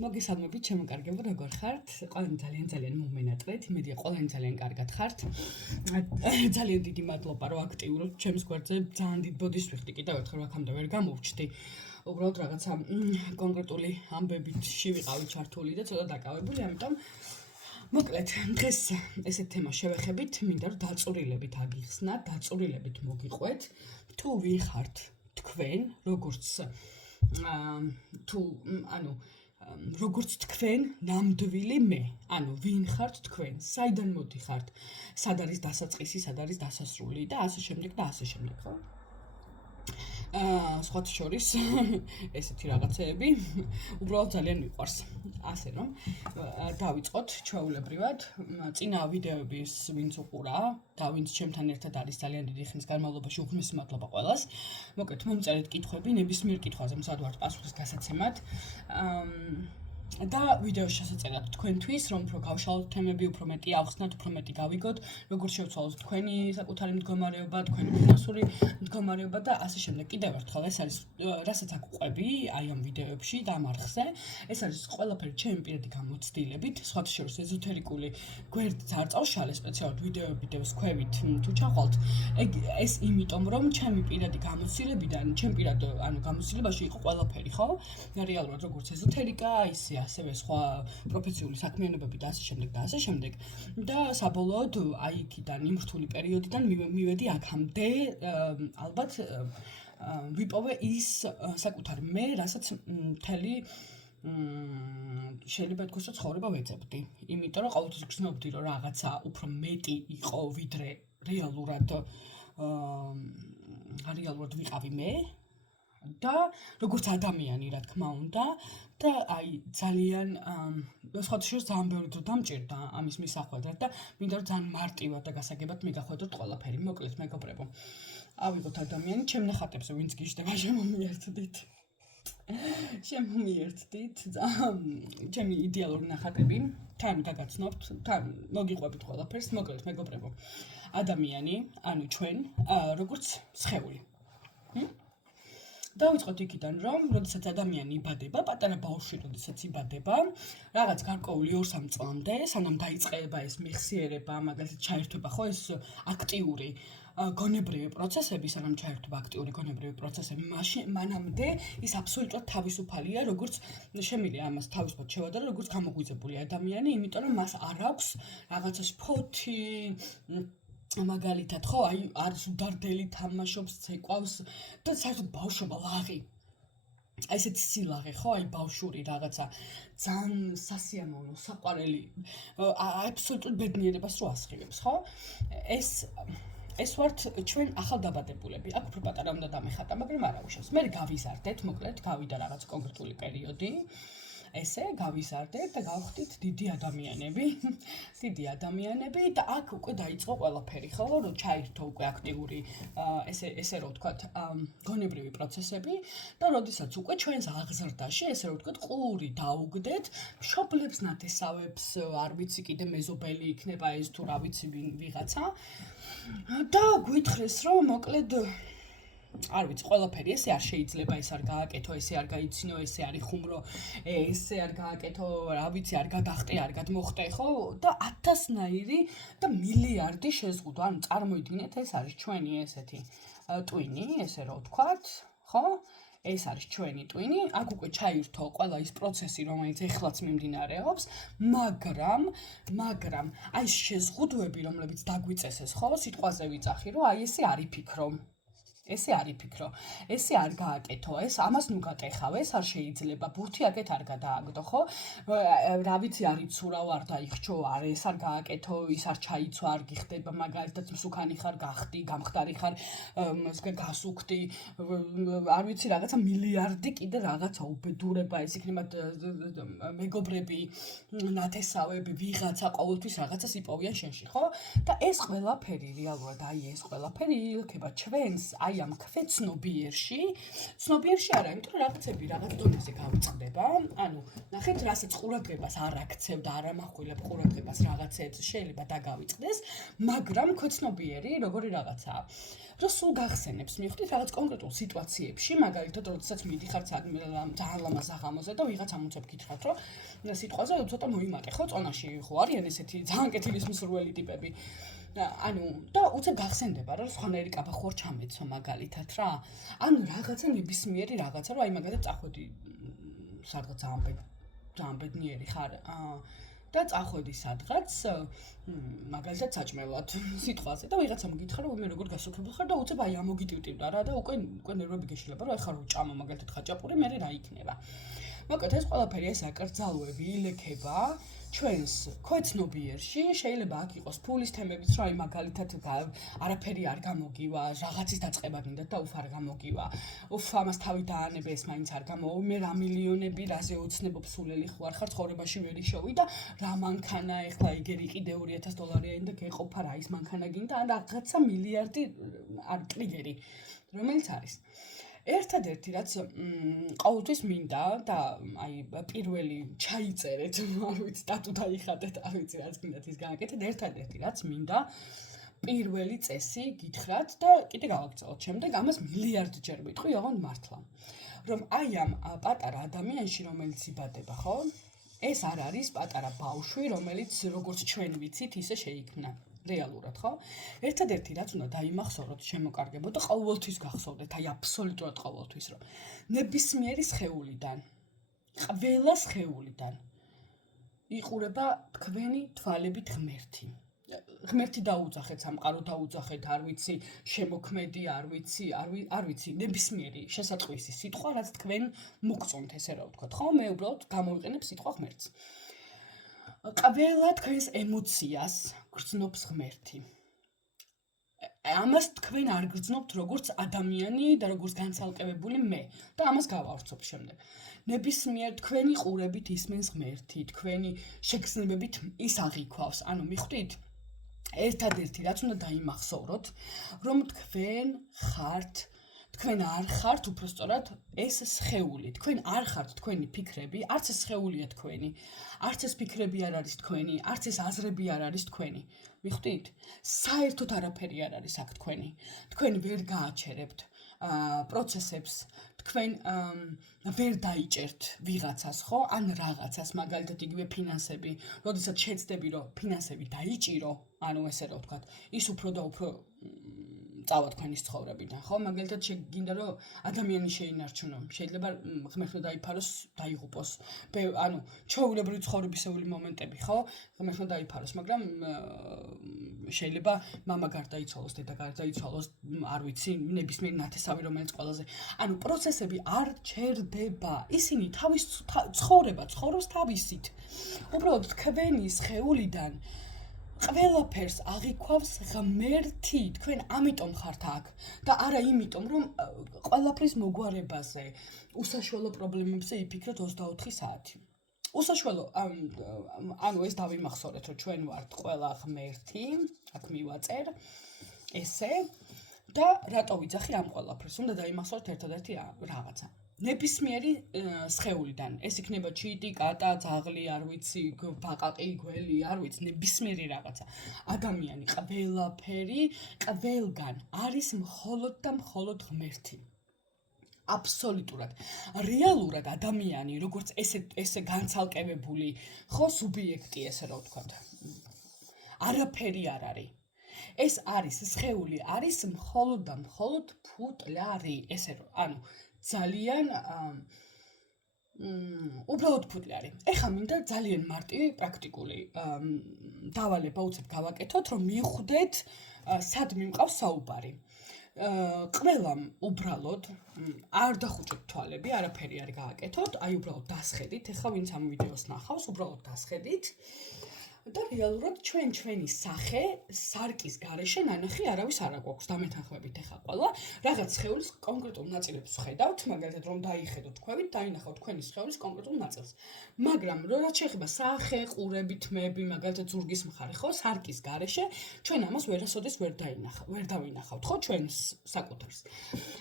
მოგესალმებით, ჩემო კარგებო, როგორ ხართ? ყველანი ძალიან მომენატრეთ, იმედია ყველანი ძალიან კარგად ხართ. ძალიან დიდი მადლობა, რომ აქტიურობთ ჩემს გვერდზე, ძალიან დიდ ბოდიშს ვიხდი, კიდევ ერთხელ აქამდე ვერ გამოვჩდი. უბრალოდ რაღაცა კონკრეტული ამბებითში ვიყავი ჩართული და ცოტა დაკავებული, ამიტომ მოკლედ, დღეს ესეთ თემას შევეხებით, მინდა რომ დაწურილებით აგიხსნათ, დაწურილებით მოგიყვეთ, თუ ვიხართ თქვენ, როგორც როგორც თქვენ ნამდვილი მე, ანუ ვინ ხართ თქვენ, საიდან მოდიხართ, სად არის დასაწყისი, სად არის დასასრული და ასე შემდეგ და ასე შემდეგ, ხო? სხვათა შორის ესეთი რაღაცეები უბრალოდ ძალიან მიყვარს. ასე რომ დავიწყოთ ჩვეულებრივად, წინა ვიდეოების ვინც უყურა და ვინც ჩემთან ერთად არის ძალიან დიდი ხნის განმავლობაში უღრმესი მადლობა ყველას. მოკლედ მომწერეთ კითხვები, ნებისმიერ კითხვაზე მზად ვართ პასუხის გასაცემად. და ვიდეოს შესაწერად თქვენთვის, რომ უფრო გავშალოთ თემები, უფრო მეტი ავხსნათ, უფრო მეტი გავიგოთ, როგორ შევცვალოთ თქვენი საკუთარი მდგომარეობა, თქვენი ფინანსური მდგომარეობა და ასე შემდეგ. კიდევ ერთხელ, ეს არის რასაც აქ ვყვები, აი ამ ვიდეოებში და ამ არხზე, ეს არის ყველაფერი ჩემი პირადი გამოცდილებით, სხვათა შორის ეზოთერიკული გვერდით არ წავშალე სპეციალურად ვიდეოს ქვევით თუ ჩახვალთ. ეს იმიტომ, რომ ჩემი პირადი გამოცდილებიდან, ჩემი პირად გამოცდილებაში იყო ყველაფერი, ხო? რეალურად როგორც ეზოთერიკა, ისე ასევე სხვა პროფესიული საქმიანობები და ასე შემდეგ და ასე შემდეგ. და საბოლოოდ აი იქიდან იმ რთული პერიოდიდან მივედი აქამდე, ალბათ ვიპოვე ის საკუთარი მე, რასაც მთელი შეიძლება ითქვას, რომ ცხოვრება ვეძებდი. იმიტომ რომ ყოველთვის გრძნობდი, რომ რაღაცა უფრო მეტი იყო, ვიდრე რეალურად ვიყავი მე. და როგორც ადამიანი, რა თქმა უნდა, და აი ძალიან სხვათა შორის ძალიან ბევრი დრო დამჭირდა ამის მისახვედრად და მინდა რომ ძალიან მარტივად და გასაგებად მიგახვედროთ ყველაფერი. მოკლედ, მეგობრებო, ავიღოთ ადამიანი, ჩემ ნახატებზე ვინც გიждდება, შემომიერთდით. ჩემი იდეალური ნახატები, თან გაგაცნობთ, თან მოგიყვებით ყველაფერს. მოკლედ, მეგობრებო, ადამიანი, ანუ ჩვენ, როგორც სხეული. დავიწყოთ იქიდან, რომ როდესაც ადამიანი იბადება, პატარა ბავშვი როდესაც იბადება, რაღაც გარკვეული 2-3 წლამდე, სანამ დაიწყება ეს მეხსიერება, მაგალითად ჩაერთვება ხო ეს აქტიური გონებრივი პროცესები, სანამ ჩაერთვება აქტიური გონებრივი პროცესები, მანამდე ის აბსოლუტურად თავისუფალია, როგორც შემიძლია ამას თავისუფლად შევადარო, როგორც გამოგვიძებული ადამიანი, იმიტომ რომ მას არ აქვს რაღაცას ფოთი მაგალითად, ხო, აი არის უდარდელი თამაშობს, ცეკვავს და საერთოდ ბავშვობა ლაღი. აი ესეთი სილაღე, ხო, აი ბავშვური რაღაცა ძალიან სასიამოვნო, საყვარელი, აბსოლუტურად ბედნიერებას რო ასხივებს, ხო? ეს ვართ ჩვენ ახალდაბადებულები. აქ უფრო პატარა უნდა დამეხატა, მაგრამ არა უშავს. მე გავიზარდეთ, მოკლედ, გავიდა რაღაც კონკრეტული პერიოდი. ესე გავიზარდეთ და გავხდით დიდი ადამიანები და აქ უკვე დაიწყო ყველაფერი, ხო, რომ ჩაირთო უკვე აქტიური ესე რომ ვთქვათ, გონებრივი პროცესები და როდესაც უკვე ჩვენს აღზრდაში, ესე რომ ვთქვათ, ყური დაუგდეთ, მშობლებს ნათესავებს, არ ვიცი კიდე მეზობელი იქნება ეს თუ რა ვიცი ვიღაცა და გვითხრეს, რომ მოკლედ არ ვიცი, ყველაფერი ესე არ შეიძლება, ეს არ გააკეთო, ესე არ გაიცინო, ესე არ იხუმრო, ესე არ გააკეთო, რა ვიცი, არ გადახტე, არ გადმოხტე, ხო? და 1000-ნაირი და მილიარდი შეზღუდვა. ანუ წარმოიდგინეთ, ეს არის ჩვენი ესეთი ტვინი, ესე რომ ვთქვათ, ხო? ეს არის ჩვენი ტვინი, აქ უკვე ჩაირთო ყველა ის პროცესი, რომელიც ეხლაც მიმდინარეობს, მაგრამ აი ეს შეზღუდვები, რომლებიც დაგვიწესეს, ხო, სიტყვაზე ვიძახი, რომ აი ესე არ იფიქრო. ესე არ იფიქრო, ესე არ გააკეთო, ეს ამას ნუ გატეხავ, ეს არ შეიძლება, ბურთი აქეთ არ გადააგდო, ხო? რა ვიცი, არ იცურავ, არ დაიხჩო, არ ეს არ გააკეთო, ის არ ჩაიცვა, არ გიხდება, მაგალითად მსუქანი ხარ, გახდი, გამხდარი ხარ, გასუქდი, არ ვიცი, რაღაცა მილიარდი კიდე რაღაცა უბედურება, ეს იქნება მეგობრები, ნათესავები, ვიღაცა ყოველთვის რაღაცას იპოვიან შენში, ხო? და ეს ყველაფერი რეალურად, აი ეს ყველაფერი ილქება ჩვენს აი ამ ქვეცნობიერში არა, იმიტომ რომ რაღაცები რაღაც დონეზე გავიწყდება, ანუ ნახეთ, რასაც ყურადღებას არ აქცევ და არ ამახვილებ ყურადღებას რაღაცებს შეიძლება დაგავიწყდეს, მაგრამ ქვეცნობიერი როგორი რაღაცაა. რომ სულ გახსენებს, მივხვდით რაღაც კონკრეტულ სიტუაციებში, მაგალითად, როდესაც მიდიხარ ძალიან ლამაზ საღამოზე და ვიღაც ამოცებ გითხრათ, რომ სიტყვაზე ცოტა მოიმატე, ხო, წონაში ხო არიან ესეთი ძალიან კეთილის მსურველი ტიპები. ანუ და უცებ გახსენდება რომ სხვანაირი კაბახი ვარ ჩამეცო მაგალითად რა. ან რაღაცა ნებისმიერი რაღაცა, რომ აი მაგალითად წახვედი სადღაც ძალიან ბედნიერი ხარ და წახვედი სადღაც მაგალითად საჭმელად სიტყვაზე და ვიღაცამ გითხრა რომ მე როგორ გასუქებული ხარ და უცებ აი ამოგიტივტივდა რა და უკვე ნერვები გეშლება რომ ეხლა რო ჭამა მაგალითად ხაჭაპური მე რა იქნება. მოკლედ ეს ყველაფერი ეს აკრძალვები ილექება ჩვენს ქვეცნობიერში, შეიძლება აქ იყოს ფულის თემებიც, რომ აი მაგალითად არაფერი არ გამოგივა, რაღაცის დაწყება გინდათ და უფ არ გამოგივა. უფ ამას თავი დაანებე ეს მაინც არ გამოვა, მე რა მილიონები, რაზე ოცნებობ სულელი ხوار ხარ ცხოვრებაში ვერ შევი და რა მანქანა ეხლა იგერი ყიდე $2000 და გეყოფა რა ის მანქანა გინდა, ან რაღაცა მილიარდი არ ტრიგერი, რომელიც არის. ერთადერთი რაც ყოველთვის მინდა და აი პირველი ჩაიწერეთ, არ ვიცი, დატუ დაიხატეთ, არ ვიცი რაც გინდათ ის გააკეთეთ, ერთადერთი რაც მინდა პირველი წესი გითხრათ და კიდე გავაგრძელოთ. შემდეგ ამას მილიარდჯერ ვიტყვი, ოღონდ მართლა. რომ აი ამ პატარა ადამიანში, რომელიც იბადება, ხო? ეს არ არის პატარა ბავშვი, რომელიც როგორც ჩვენ ვიცით, ისე შეიქმნა. რეალურად, ხო? ერთადერთი რაც უნდა დაიმახსოვროთ შემოკარგებო და ყოველთვის გახსოვდეთ, აი აბსოლუტურად ყოველთვის, რომ ნებისმიერი სხეულიდან, ყველა სხეულიდან იყურება თქვენი თვალებით ღმერთი. ღმერთი დაუძახეთ, სამყარო დაუძახეთ, არ ვიცი, შემოქმედი, არ ვიცი, ნებისმიერი შესაწყისი სიტყვა, რაც თქვენ მოგწონთ, ესე რა ვთქვათ, ხო? მე უბრალოდ გამოვიყენებ სიტყვა ღმერთს. ყველა თქვენს ემოციას გრძნობს ღმერთი. ამას თქვენ არ გრძნობთ როგორც ადამიანი და როგორც განცალკევებული მე და ამას გავავრცობ შემდეგ. ნებისმიერ თქვენი ყურებით ისმენს ღმერთი, თქვენი შეგრძნებებით ის აღიქვავს. ანუ მიხვდით? ერთადერთი რაც უნდა დაიმახსოვროთ, რომ თქვენ არ ხართ უბრალოდ ეს სხეული. თქვენ არ ხართ თქვენი ფიქრები, არც ეს სხეულია თქვენი, არც ეს ფიქრები არ არის თქვენი, არც ეს აზრები არ არის თქვენი. მიხვდით? საერთოდ არაფერი არ არის აქ თქვენი. თქვენ ვერ გააჩერებთ პროცესებს, თქვენ ვერ დაიჭერთ ვიღაცას, ხო? ან რაღაცას, მაგალითად იგივე ფინანსები, როდესაც შეცდები რომ ფინანსები დაიჭირო, ანუ ესე რა ვთქვათ, ის უფრო და უფრო წავა თქვენის ცხოვრებიდან, ხო? მაგალითად შეგინდა რომ ადამიანი შეინარჩუნო, შეიძლება ღმერთო დაიფაროს, დაიღუპოს. ანუ ჩვეულებრივი ცხოვრებისეული მომენტები, ხო? ღმერთო დაიფაროს, მაგრამ შეიძლება მამა გარდაიცვალოს, დედა გარდაიცვალოს, არ ვიცი, ნებისმიერი ნათესავი რომელიც ყველაზე. ანუ პროცესები არ ჩერდება. ისინი თავის ცხოვრობს თავისით. უბრალოდ თქვენი სხეულიდან ყველაფერს აღიქვავს ღმერთი, თქვენ ამიტომ ხართ აქ და არა იმიტომ, რომ ყველაფრის მოგვარებაზე, უსაშველო პრობლემებზე იფიქროთ 24 საათი. უსაშველო, ანუ ეს დავიმახსოვრეთ, რომ ჩვენ ვართ ყველა ღმერთი, აქ მივაწერ, ესე და რატო ვიძახი ამ ყველაფერს? უნდა დაიმახსოვროთ ერთადერთი რაღაცა. ნებისმიერი სხეულიდან, ეს იქნება ჩიტი, კატა, ძაღლი, არ ვიცი, ბაყაყი, გველი, არ ვიცი, ნებისმიერი რაღაცა. ადამიანი ყველაფერი, ყველგან არის მხოლოდ და მხოლოდ ღმერთი. აბსოლუტურად. რეალურად ადამიანი, როგორც ესე განცალკევებული, ხო, სუბიექტი, ესე რა ვთქვათ. არაფერი არ არის. ეს არის სხეული, არის მხოლოდ და მხოლოდ ფუტლარი, ესე რომ, ანუ ძალიან უბრალოდ ფუტლარი. ეხლა მინდა ძალიან მარტივი პრაქტიკული დავალება უცებ გავაკეთოთ, რომ მიხვდეთ სად მიმყავს საუბარი. ყველამ უბრალოდ არ დახუჭეთ თვალები, არაფერი არ გააკეთოთ, აი უბრალოდ დასხედით, ეხლა ვინც ამ ვიდეოს ნახავს, უბრალოდ დასხედით. და რეალურად ჩვენი სახე სარკის გარეშე ნანახი არავის არ აგვაქვს დამეთანხმებით ეხლა ყველა რაღაც სხეულის კონკრეტულ ნაწილებს ვხედავთ, მაგალითად რომ დაიხედოთ თქვენით, დაინახავთ თქვენი სხეულის კონკრეტულ ნაწილს. მაგრამ რაც შეეხება სახე, ყურები, თმები, მაგალითად ზურგის მხარე, ხო, სარკის გარეშე ჩვენ ამას ვერასოდეს ვერ დავინახავთ, ხო, ჩვენს საკუთრს.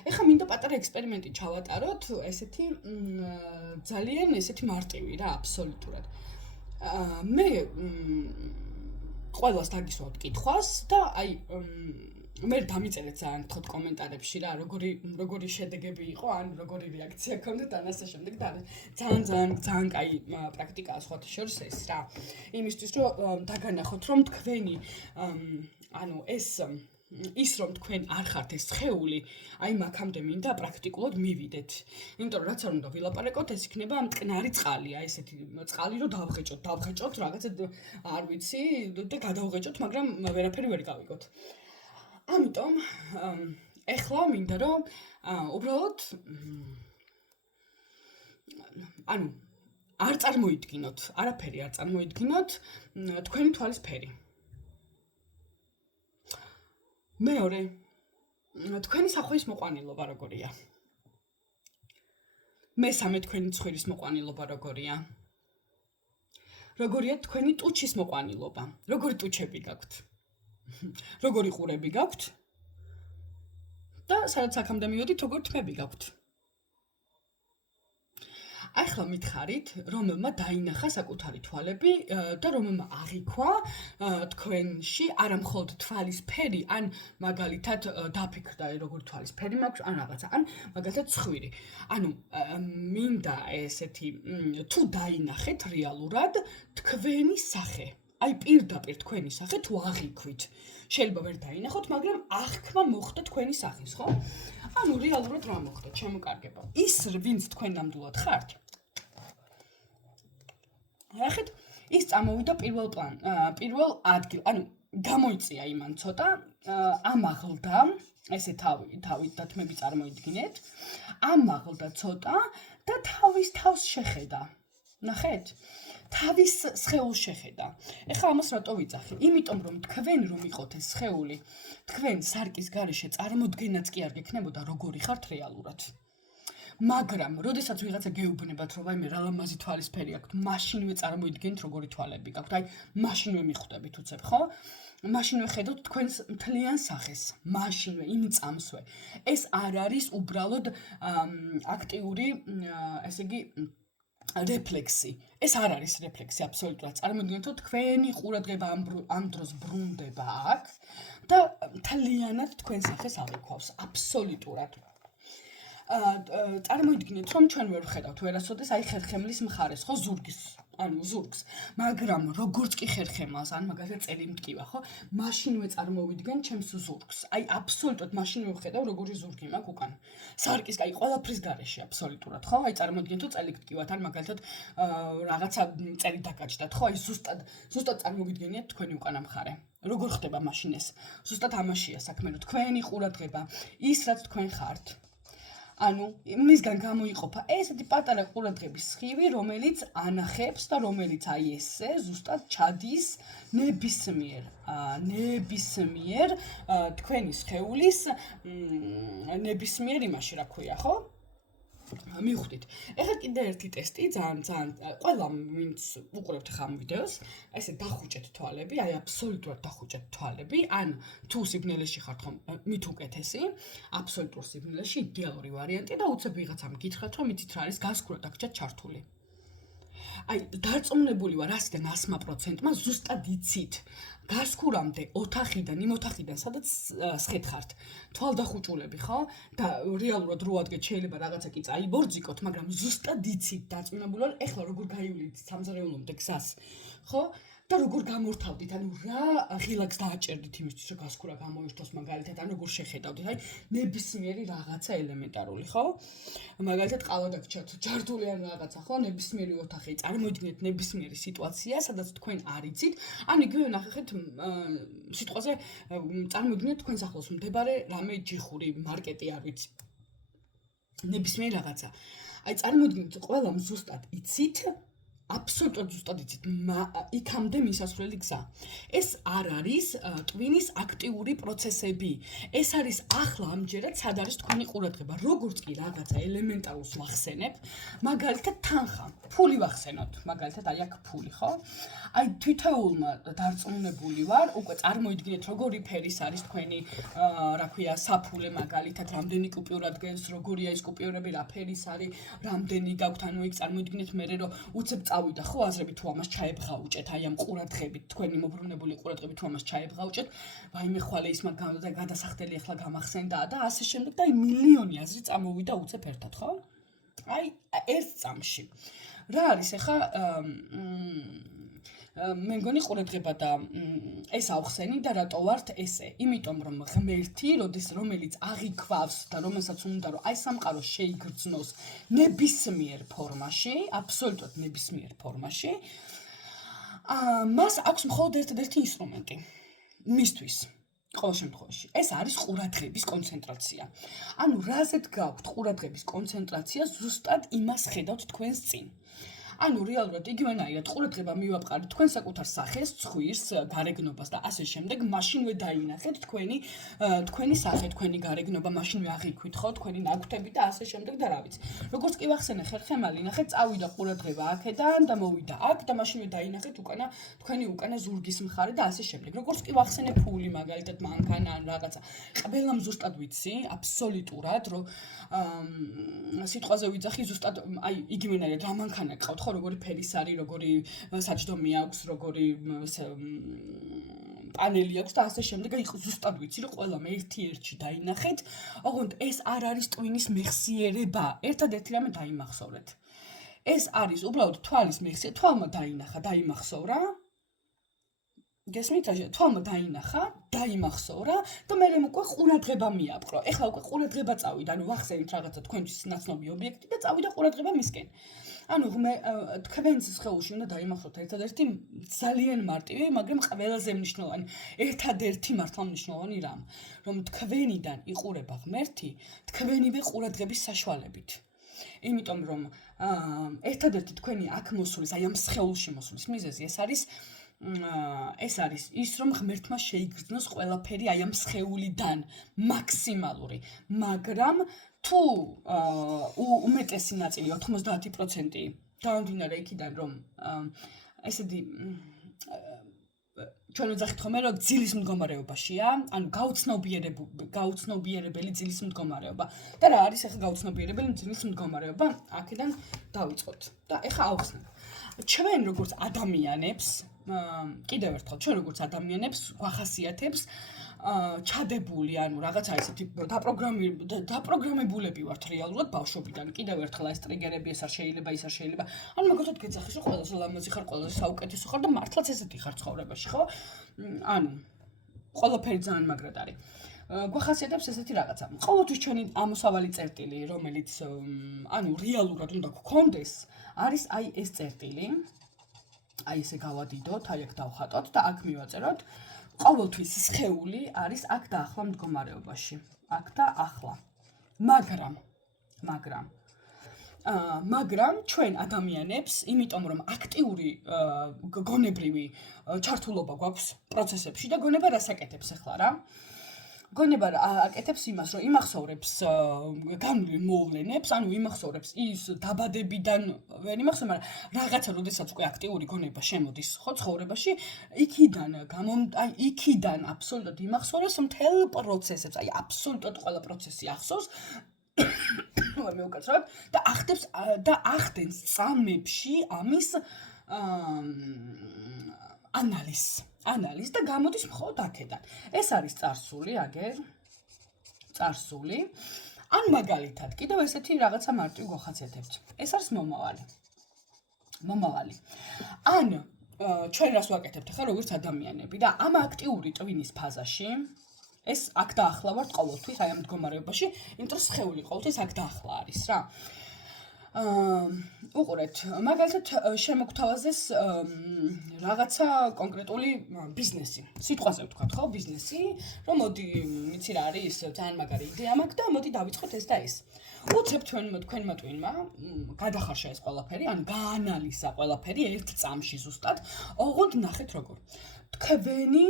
ეხლა მინდა პატარა ექსპერიმენტი ჩავატაროთ, ესეთი ძალიან ესეთი მარტივი რა, აბსოლუტურად. მე ყველას დაგისვავთ კითხვას და აი მე დამიწერეთ ძალიან გთხოვთ კომენტარებში რა, როგორი შედეგები იყო, ან როგორი რეაქცია ჰქონდათ ან ასე შემდეგ და ძალიან კაი პრაქტიკაა სხვათა შორის ეს რა. იმისთვის რომ დაგანახოთ რომ თქვენი ანუ ის რომ თქვენ არ ხართ ეს სხეული, აი მაგამდე მინდა პრაქტიკულად მივიდეთ. იმიტომ რომ რაც არ უნდა ვილაპარაკოთ, ეს იქნება მტკნარი წყალი, აი ესეთი წყალი რომ დავღეჭოთ რაღაცა არ ვიცი და გადავღეჭოთ, მაგრამ ვერაფერი ვერ გავიგოთ. ამიტომ ეხლა მინდა რომ უბრალოდ ანუ არ წარმოიდგინოთ, არაფერი არ წარმოიდგინოთ თქვენი თვალის ფერი. მეორე, თქვენი სახურის მოყვანილობა როგორია? მესამე, თქვენი ცხვირის მოყვანილობა როგორია? როგორია თქვენი ტუჩის მოყვანილობა? როგორი ტუჩები გაქვთ? როგორი ყურები გაქვთ? და სადაც აქამდე მივედით, როგორ თმები გაქვთ? ახლა მითხარით, რომელმა დაინახა საკუთარი თვალები და რომელმა აღიქვა თქვენში არა მხოლოდ თვალის ფერი, ან მაგალითად დაფიქრდა როგორი თვალის ფერი მაქვს, ან რაღაცა, ან მაგალითად ცხვირი. ანუ მინდა ესეთი თუ დაინახეთ რეალურად თქვენი სახე. აი პირდაპირ თქვენი სახე თუ აღიქვით. შეიძლება ვერ დაინახოთ, მაგრამ აღქმა მოხდა თქვენი სახის, ხო? ანუ რეალურად რა მოხდა, შემოკარგება. ის ვინც თქვენ ნამდვილად ხართ. ახეთ ის წამოვიდა პირველ ადგილ, ანუ გამოიწია იმან ცოტა, ამაღლდა, ესე თავით და თმები წარმოიდგინეთ, ამაღლდა ცოტა და თავის თავს შეხედა. ნახეთ? თავის სხეულს შეხედა. ეხლა ამას რატო ვიძახი? იმიტომ რომ თქვენ რომ იყოთ ეს სხეული, თქვენ სარკის გარეშე წარმოდგენაც კი არ გექნებოდა როგორი ხართ რეალურად. მაგრამ, როდესაც ვიღაცა გეუბნებათ, რომ აი მე რა ლამაზი თვალისფერი აქვთ, მაშინვე წარმოიდგენთ როგორი თვალები გაქვთ, აი მაშინვე მიხვდებით უცებ, ხო? მაშინვე ხედავთ თქვენს მთლიან სახეს, მაშინვე იმ წამსვე. ეს არ არის უბრალოდ აქტიური, ესე იგი რეფლექსი. ეს არ არის რეფლექსი აბსოლუტურად. წარმოიდგინეთ, რომ თქვენი ყურადღება ამ დროს ბრუნდება აქ და მთლიანად თქვენ სახეს აღიქვავს, აბსოლუტურად. წარმოიდგინეთ, რომ ჩვენ ვერ ვხედავთ ვერასოდეს აი ხერხემლის მხარეს, ხო, ზურგს, მაგრამ როგორც კი ხერხემალს, ან მაგალითად წელი მტკივა, ხო, მაშინვე წარმოვიდგენ ჩემს ზურგს. აი აბსოლუტურად მაშინვე ვხედავ როგორი ზურგი მაქვს უკან. სარკის, აი ყველაფრის გარეშე აბსოლუტურად, ხო? აი წარმოიდგინეთ, რომ წელი მტკივათ, ან მაგალითად რაღაცა წელი დაკაჭდათ, ხო? აი ზუსტად წარმოგიდგენიათ თქვენი უკანა მხარე. როგორ ხდება მაშინ ეს? ზუსტად ამაშია საქმე, რომ თქვენი ყურადღება, ის რაც თქვენ ხართ, ანუ მისგან გამოიყოფა ესეთი პატარა ყურადღების სხივი, რომელიც ანახებს და რომელიც აი ესე ზუსტად ჩადის ნებისმიერ თქვენი სხეულის ნებისმიერ იმაში, რა ქვია, ხო? მივხვდით. ეხლა კიდე ერთი ტესტი, ძალიან ყველა ვინც უყურებთ ხა ამ ვიდეოს, ესე დახუჭეთ თვალები, აი აბსოლუტურად დახუჭეთ თვალები, ან თუ სიბნელეში ხართ ხომ, მით უკეთესი, აბსოლუტურ სიბნელეში იდეალური ვარიანტი და უცებ ვიღაცამ გითხრათ, რომ იცით რა არის გასქურად აქ ჩართული. აი დარწმუნებული ვარ 100-დან 100%-მა ზუსტად იცით გასქურამდე იმ ოთახიდან სადაც სხედხართ თვალდახუჭულები, ხო? და რეალურად რო ადგეთ შეიძლება რაღაცა კი წაიბორძიკოთ, მაგრამ ზუსტად იცით დარწმუნებული ვარ, ეხლა როგორ გაივლით სამზარეულომდე გზას, ხო? და როგორ გამორთავდით, ანუ რა ღილაკს დააჭერდით იმისთვის, რომ გასქურა გამოირთოს მაგალითად, ან როგორ შეხედავდით, აი ნებისმიერი რაღაცა ელემენტარული, ხო? მაგალითად ყავა დაგჭათ, ჯართული ან რაღაცა, ხო? ნებისმიერი ოთახი, წარმოიდგინეთ ნებისმიერი სიტუაცია, სადაც თქვენ არ იცით, ან იგივე ნახეთ სიტყვაზე წარმოიდგინეთ თქვენ ახლოს მდებარე რამე ჯიხური მარკეტი არ ვიცი. ნებისმიერი რაღაცა. აი წარმოიდგინეთ ყველამ ზუსტად იცით აბსოლუტურად ზუსტად იცით, იქამდე მისასვლელი გზა. ეს არ არის ტვინის აქტიური პროცესები. ეს არის ახლა ამჯერად სად არის თქვენი ყურადღება. როგორც კი რაღაცა ელემენტარულს ვახსენებ, მაგალითად თანხა, ფული ვახსენოთ, მაგალითად აი აქ ფული, ხო? აი თითოეულმა დარწმუნებული ვარ, უკვე წარმოიდგინეთ როგორი ფერის არის თქვენი, რა ქვია, საფულე მაგალითად, რამდენი კუპიურა დგას, როგორია ეს კუპიურები, რა ფერის არის, რამდენი გაქვთ, ანუ იქ წარმოიდგინეთ მე რომ უცებ წავიდა ხო აზრები თუ ამას ჩაებღაუჭეთ, აი ამ ყურადღებით, თქვენი მობრუნებული ყურადღებით თუ ამას ჩაებღაუჭეთ, ვაიმე ხვალე ის მაგ გადასახდელი ახლა გამახსენდა და ასე შემდეგ და აი მილიონი აზრი წამოვიდა უცებ ერთად, ხო? აი ერთ წამში. რა არის ახლა მე მგონი ყურადღება და ეს ავხსენი და რატო ვართ ესე? იმიტომ რომ ღმერთი, რომელიც აღიქვავს და რომელსაც უნდა რომ აი სამყარო შეიგრძნოს ნებისმიერ ფორმაში, აბსოლუტურად ნებისმიერ ფორმაში, მას აქვს მხოლოდ ერთადერთი ინსტრუმენტი მისთვის. ყოველ შემთხვევაში ეს არის ყურადღების კონცენტრაცია. ანუ რაზედ გაქვთ ყურადღების კონცენტრაცია, ზუსტად იმას ხედავთ თქვენს წინ. ანუ რეალურად იგივენაირად ყურადღება მივაყარეთ თქვენ საკუთარ სახეს, ცხვირს, გარეგნობას და ასე შემდეგ, მაშინვე დაინახეთ თქვენი სახე, თქვენი გარეგნობა, მაშინვე აღიქვით ხო თქვენი ნაკვთები და ასე შემდეგ და რა ვიცი. როგორც კი ვახსენე ხერხემალი, ნახეთ, წავიდა ყურადღება აქედან და მოვიდა აქ და მაშინვე დაინახეთ თქვენი უკანა ზურგის მხარე და ასე შემდეგ. როგორც კი ვახსენე ფული, მაგალითად მანქანა ან რაღაცა, ყველამ ზუსტად ვიცი, აბსოლუტურად, რომ სიტყვაზე ვიძახი ზუსტად აი იგივენაირად რა მანქანა გყავთ ხო როგორი ფერის არის, როგორი საჯდომი აქვს, როგორი პანელი აქვს და ასე შემდეგ. აი ზუსტად ვიცი რომ ყველამ ერთ-ერთში დაინახეთ, ოღონდ ეს არ არის ტვინის მეხსიერება. ერთადერთი რამე დაიმახსოვრეთ. ეს არის უბრალოდ თვალის მეხსიერება, თვალმა დაინახა, დაიმახსოვრა. გესმით, თვალმა დაინახა, დაიმახსოვრა და მე უკვე ყურადღება მიაპყრო. ეხლა უკვე ყურადღება წავიდა, ანუ ვახსენით რაღაცა თქვენთვის ნაცნობი ობიექტი და წავიდა ყურადღება მისკენ. ანუ თქვენს სხეულში უნდა დაიმახსოვროთ ერთადერთი ძალიან მარტივი, მაგრამ ყველაზე მნიშვნელოვანი, ერთადერთი მართლა მნიშვნელოვანი რამ, რომ თქვენიდან იყურება ღმერთი თქვენივე ყურადღების საშუალებით. იმიტომ რომ ერთადერთი თქვენი აქ მოსulis, აი ამ სხეულში მოსulis მიზეზი ეს არის ის, რომ ღმერთმა შეიგრძნოს ყველაფერი აი ამ სხეულიდან მაქსიმალური, მაგრამ თუ უმეტესი ნაწილი 90% გამომდინარე იქიდან რომ ესეთი ჩვენ ვეძახით ხოლმე რომ ძილის მდგომარეობაშია, ანუ გაუცნობიერებელი ძილის მდგომარეობა. და რა არის ახლა გაუცნობიერებელი ძილის მდგომარეობა? აქედან დავიწყოთ და ახლა ავხსნათ. ჩვენ როგორც ადამიანებს, კიდევ ერთხელ, ჩვენ როგორც ადამიანებს გვახასიათებს ჩადებული, ანუ რაღაცა ისეთი დაპროგრამებულები ვართ რეალურად ბავშვობიდან. კიდევ ერთხელ ეს ტრიგერები ეს არ შეიძლება, ის არ შეიძლება. ანუ მაგალითად გეძახის რომ ყველაზე ლამაზი ხარ, ყველაზე საუკეთესო ხარ და მართლაც ესეთი ხარ ცხოვრებაში, ხო? ანუ ყველაფერი ძალიან მაგრად არის. გვახასიათებს ესეთი რაღაცა. ყოველთვის ჩვენი ამოსავალი წერტილი, რომელიც ანუ რეალურად უნდა გქონდეს, არის აი ეს წერტილი. აი ესე გავადიდოთ, აი აქ დავხატოთ და აქ მივაწეროთ. ყოველთვის სხეული არის აქ და ახლა მდგომარეობაში. აქ და ახლა. მაგრამ ჩვენ ადამიანებს, იმიტომ რომ აქტიური გონებრივი ჩართულობა გვაქვს პროცესებში და გონება რას აკეთებს ახლა რა? გონება აკეთებს იმას, რომ იმახსოვრებს განვლილ მოვლენებს, ანუ იმახსოვრებს ის დაბადებიდან ვერ იმახსოვრებს, მაგრამ რაღაცა როდესაც უკვე აქტიური გონება შემოდის ხო ცხოვრებაში, იქიდან აბსოლუტურად იმახსოვრებს მთელ პროცესებს, აი აბსოლუტურად ყველა პროცესი ახსოვს. მე უკაცრავად და ახდენს წამებში ამის ანალიზს და გამოდის მხოლოდ აქედან. ეს არის წარსული, წარსული. ან მაგალითად, კიდევ ესეთი რაღაცა მარტივი გვახასიათებთ. ეს არის მომავალი. ან ჩვენ რას ვაკეთებთ ახლა როგორც ადამიანები და ამ აქტიური ტვინის ფაზაში ეს აქ და ახლა ვართ ყოველთვის აი ამ მდგომარეობაში, იმიტომ რომ სხეული ყოველთვის აქ და ახლა არის რა. უყურეთ, მაგალითად შემოგთავაზეს რაღაცა კონკრეტული ბიზნესი. სიტყვაზე ვთქვათ, ხო, ბიზნესი, რომ მოდი, მიცი რა არის, ძალიან მაგარი იდეა მაქვს და მოდი დავიწყოთ ეს და ეს. უცებ თქვენმა ტვინმა გადახარშა ეს ყველაფერი, ანუ გაანალიზა ყველაფერი ერთ წამში ზუსტად, ოღონდ ნახეთ როგორ. თქვენი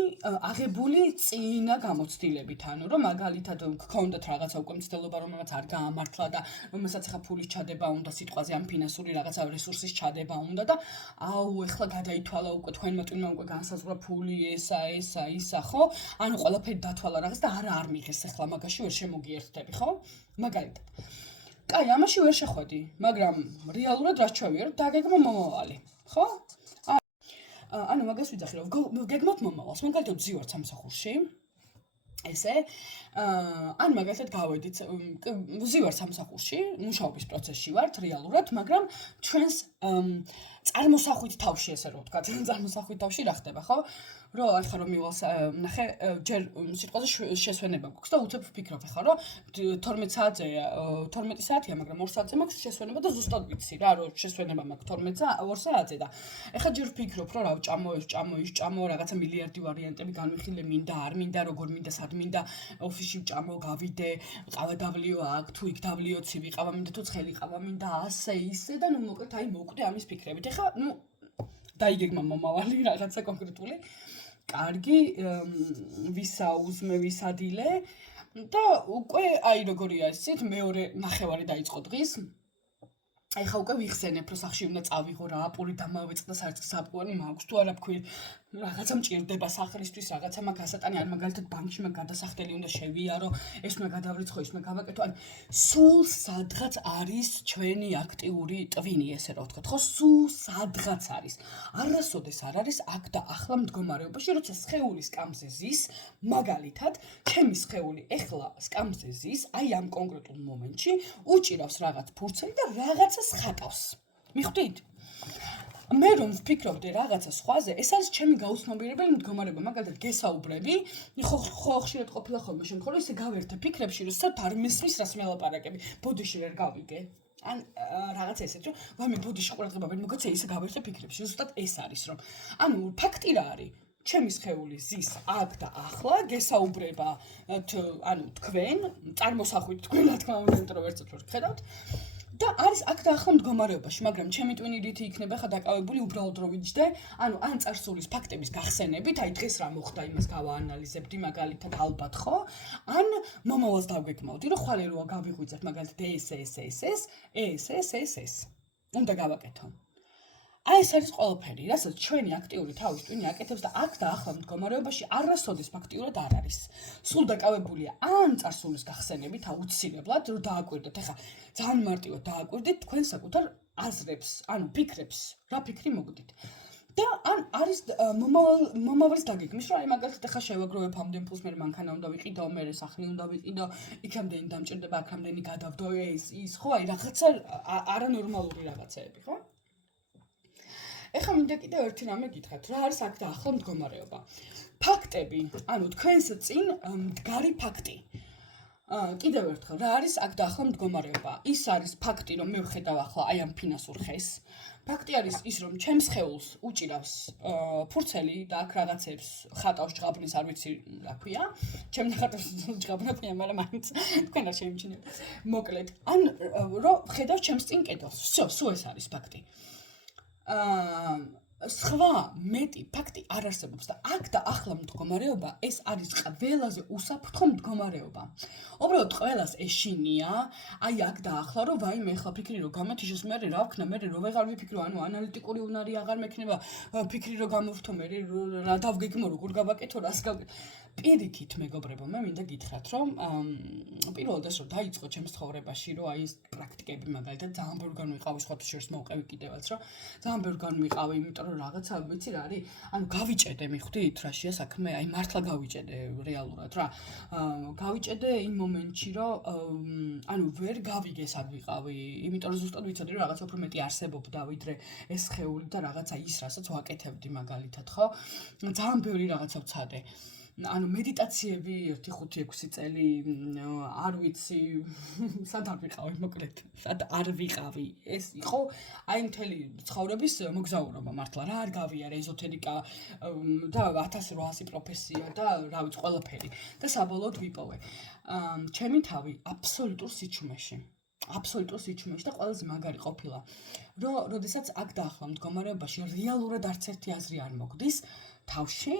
აღებული წინა გამოცდილებით, ანუ რომ მაგალითად გქონდათ რაღაცა უკვე მცდელობა, რომელსაც არ გაამართლა და რომელსაც ახლა ფულის ჩადება უნდა, სიტყვაზე ამ ფინანსური რაღაცა რესურსის ჩადება უნდა და ეხლა გადაითვალა უკვე თქვენმა ტვინმა უკვე განსაზღვრა ფული ისა, ხო? ანუ ყველაფერი დათვალა რაღაც და არ მიიღეს ახლა მაგაში ვერ შემოგიერთდები, ხო? მაგალითად. კაი, ამაში ვერ შეხვედი, მაგრამ რეალურად რაც ჩვევიერ, დაგეგმა მომავალი. მაგას ვიძახი რომ გეგმავთ მომავალს, მაგალითად ვზივართ სამსახურში. ესე ან მაგალითად გავედით ვზივართ სამსახურში, მუშაობის პროცესში ვართ რეალურად, მაგრამ ჩვენს წარმოსახვით თავში ესე რომ ვთქვათ, წარმოსახვით თავში რა ხდება, ხო? რომ ახლა რომ მივალს ნახე ჯერ სიტყვაზე შესვენება გვაქვს და უცებ ვფიქრობ ახლა რომ 12 საათია, მაგრამ 2 საათზე მაქვს შესვენება და ზუსტად ვიცი რა რომ შესვენება მაქვს 2 საათზე და ახლა ჯერ ვფიქრობ რომ რა ვჭამო რაღაცა მილიარდი ვარიანტები განვიხილე, მინდა არ მინდა, როგორ მინდა, სად მინდა, ოფისში ვჭამო, გავიდე, ყავა დავლიო აქ, თუ იქ დავლიო, ცივი ყავა მინდა, თუ ცხელი ყავა მინდა, ასე ისე და ნუ მოკლედ აი მოვკვდე ამის ფიქრებით. ახლა ნუ დაიგეგმა მომავალი რაღაცა კონკრეტული. კარგი, ვისაუზმე, ვისადილე და უკვე აი როგორია ისეთ მეორე ნახევარი დაიწყო დღის. ეხლა უკვე ვიხსენებ, რომ სახში უნდა წავიღო რა, პური დამავეწყდა საერთოდ საფუარი მაქვს თუ არა ვქვი, რაღაცა მჭირდება სახლისთვის, რაღაცა მაგ გასატანი არ მაგალითად ბანკში მაგ გადასახდელი უნდა შევიარო, ეს უნდა გადავრიცხო, ის უნდა გავაკეთო, ან სულ სადღაც არის ჩვენი აქტიური ტვინი, ესე რა ვთქვათ, ხო, სულ სადღაც არის. არასოდეს არ არის აქ და ახლა მდგომარეობაში, როცა სხეული სკამზე ზის, მაგალითად, ჩემი სხეული ეხლა სკამზე ზის, აი ამ კონკრეტულ მომენტში უჭირავს რაღაც ფურცელი და რაღაცას ხატავს. მიხვდით? მე რომ ვფიქრობდი რაღაცა სხვაზე, ეს არის ჩემი გაუცნობიერებელი მდგომარეობა, მაგალითად გესაუბრები, ხო ხშირად ყოფილა ხოლმე შემთხვევა, ისე გავერთე ფიქრებში, რომ საერთოდ არ მესმის რას მელაპარაკები, ბოდიში ვერ გავიგე. ან რაღაცა ესეთ, რომ ვამე ბოდიში ყურადღება ვერ მოგეცე, ისე გავერთე ფიქრებში, ზუსტად ეს არის, რომ ანუ ფაქტი რა არის? ჩემი სხეული ზის აქ და ახლა გესაუბრება, ანუ თქვენ, წარმოსახვით თქვენ რა თქმა უნდა, ინტროვერტებს ვერ ხედავთ. და არის აქ და ახლა მდგომარეობაში, მაგრამ ჩემი ტვინი რითი იქნება ხა დაკავებული უბრალოდ რო ვიჯდე, ანუ ან წარსულის ფაქტების გახსენებით, აი დღეს რა მოხდა, იმას გავაანალიზებდი მაგალითად ალბათ ხო? ან მომავალს დავგეგმავდი, რომ ხვალე როა გავიღვიძებ მაგალითად ეს. უნდა გავაკეთო. აი ეს არის ყველაფერი, რასაც ჩვენი აქტიური თავის ტვინი აკეთებს და აქ და ახლა მდგომარეობაში არასოდეს ფაქტიურად არ არის. სულ დაკავებულია ან წარსულის გახსენებით აუცილებლად, რომ დააკვირდეთ. ეხლა ძალიან მარტივად დააკვირდით თქვენ საკუთარ აზრებს, ანუ ფიქრებს, რა ფიქრი მოგდით. და ან არის მომავლის დაგეგმის, რომ აი მაგალითად ეხლა შევაგროვებ ამდენ ფულს, მე მანქანა უნდა ვიყიდო, მე სახლი უნდა ვიყიდო, იქამდენი დამჭირდება, აქამდენი გადავდო, ის ხო, აი რაღაცა არანორმალური რაღაცეები, ხო? ეხლა მინდა კიდევ ერთი რამე გითხრათ, რა არის აქ და ახლა მდგომარეობა. ფაქტები, ანუ თქვენს წინ მდგარი ფაქტი. კიდევ ერთხელ, რა არის აქ და ახლა მდგომარეობა? ის არის ფაქტი, რომ მე ვხედავ ახლა აი ამ ფინანსურ ხეს. ფაქტი არის ის, რომ ჩემს სხეულს უჭირავს ფურცელი და აქ რაღაცებს ხატავს ჟღაბნის, არ ვიცი რა ქვია. ჩემს ხატავს ჟღაბნა ქვია, მაგრამ მაინც თქვენ არ შეიმჩნევთ. მოკლედ, ან რომ ხედავ ჩემს წინ კედელს. всё, სულ ეს არის ფაქტი. სხვა მეტი ფაქტი არ არსებობს და აქ და ახლა მდგომარეობა ეს არის ყველაზე უსაფრთხო მდგომარეობა. უბრალოდ ყველას ეშინია, აი აქ და ახლა რომ ვაიმე ახლა ფიქრი რომ გამეთიშოს მე რა ვქნა, მე რო ვეღარ ვიფიქრო, ანუ ანალიტიკური უნარი აღარ მექნება, ფიქრი რომ გამოვთო მე რა დავგეგმო, როგორ გავაკეთო, რას გავაკეთო. პირიქით მეგობრებო, მე მინდა გითხრათ, რომ პირველად ეს რომ დაიწყო ჩემს ცხოვრებაში, რომ აი ეს პრაქტიკები მაგალითად ძალიან ბევრი განვიყავი, სხვათა შორის მოვყევი კიდევაც, რომ ძალიან ბევრი განვიყავი, იმიტომ რომ რაღაცა ვიცი რა არის, ანუ გავიჭედე, მიხვდით, რაშია საქმე, აი მართლა გავიჭედე რეალურად რა. გავიჭედე იმ მომენტში, რომ ანუ ვერ გავიგე სად ვიყავი, იმიტომ რომ ზუსტად ვიცოდი, რომ რაღაცა უფრო მეტი არსებობდა, ვიდრე ეს სხეული და რაღაცა ის, რასაც ვაკეთებდი მაგალითად, ხო? ძალიან ბევრი რაღაცა ვცადე. ანუ მედიტაციები 1-5-6 წელი არ ვიცი სად არ ვიყავი მოკლედ სად არ ვიყავი ეს იყო აი მთელი ცხოვრების მოგზაურობა მართლა რა არ გავიარე ეზოთერიკა და 1800 პროფესია და რა ვიცი ყველაფერი და საბოლოოდ ვიპოვე ჩემი თავი აბსოლუტურ სიჩუმეში და ყველაზე მაგარი ყოფილა რომ როდესაც აქ და ახლა მდგომარეობაში რეალურად არც ერთი აზრი არ მოგდის თავში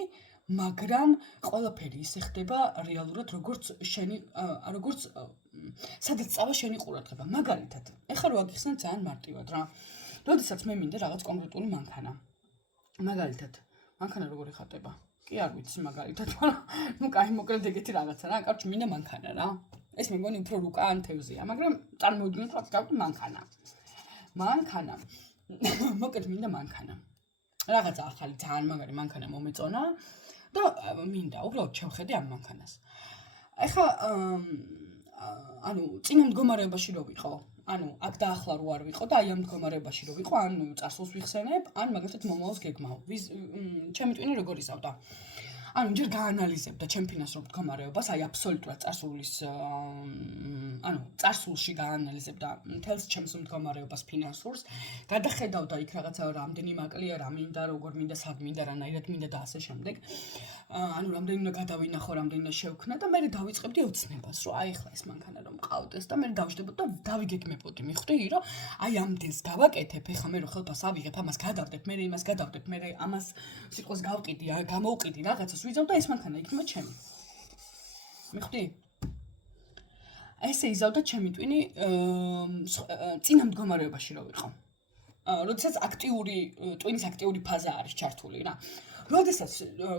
მაგრამ ყველაფერი ისე ხდება რეალურად როგორც სადაც წავა შენი ყურადღება მაგალითად ეხლა რო აგიხსნათ ძალიან მარტივად რა როდესაც მე მინდა რაღაც კონკრეტული მანქანა მაგალითად მანქანა როგორი ხატება კი არ ვიცი მაგალითად ნუ კაი მოკლედ ეგეთი რაღაცა რა კარჩ მინდა მანქანა რა ეს მე მგონი უფრო რუკა ან თევზია მაგრამ წარმოვიდგინოთ რა გავყი მანქანა მოკლედ მინდა მანქანა რაღაცა ახალი ძალიან მაგარი მანქანა მომეწონა და მინდა უბრალოდ შევხედე ამ მანქანას. ეხლა ანუ წინა მდგომარეობაში რო ვიყო, ანუ აქ დაახლა რო არ ვიყო და აი ამ მდგომარეობაში რო ვიყო, ან წარსულს ვიხსენებ, ან მაგალითად მომავალს გეგმავ. ჩემი ტვინი როგორ იზავდა? ანუ ჯერ გაანალიზებდა ჩემ ფინანსურ მდგომარეობას, აი აბსოლუტურად ანუ წარსულში გაანალიზებდა მთელს ჩემს მდგომარეობას ფინანსურს, გადახედავდა იქ რაღაცა რამდენი მაკლია, რა მინდა, როგორ მინდა, სად მინდა, რანაირად მინდა და ასე შემდეგ. ანუ რამდენი უნდა გადავინახო, რამდენი უნდა შევქნა და მე დავიწყებდი ოცნებას, რომ აი ახლა ეს მანქანა რომ მყავდეს და მე დავждებოდი და დავიგეგმებოდი, მიხვდი, რომ აი ამდენს გავაკეთებ, ეხლა მე რო ხელფას ავიღებ, ამას გადავდებ, მე იმას გადავდებ, მე ამას სიტყვას გავყიდი, გამოვყიდი რაღაცას ვიზავ და ეს მანქანა იქნება ჩემი. მიხვდი? ესე იზავდა ჩემი ტვინი წინა მდგომარეობაში რო ვიყო. როდესაც ტვინის აქტიური ფაზა არის ჩართული რა. როდესაც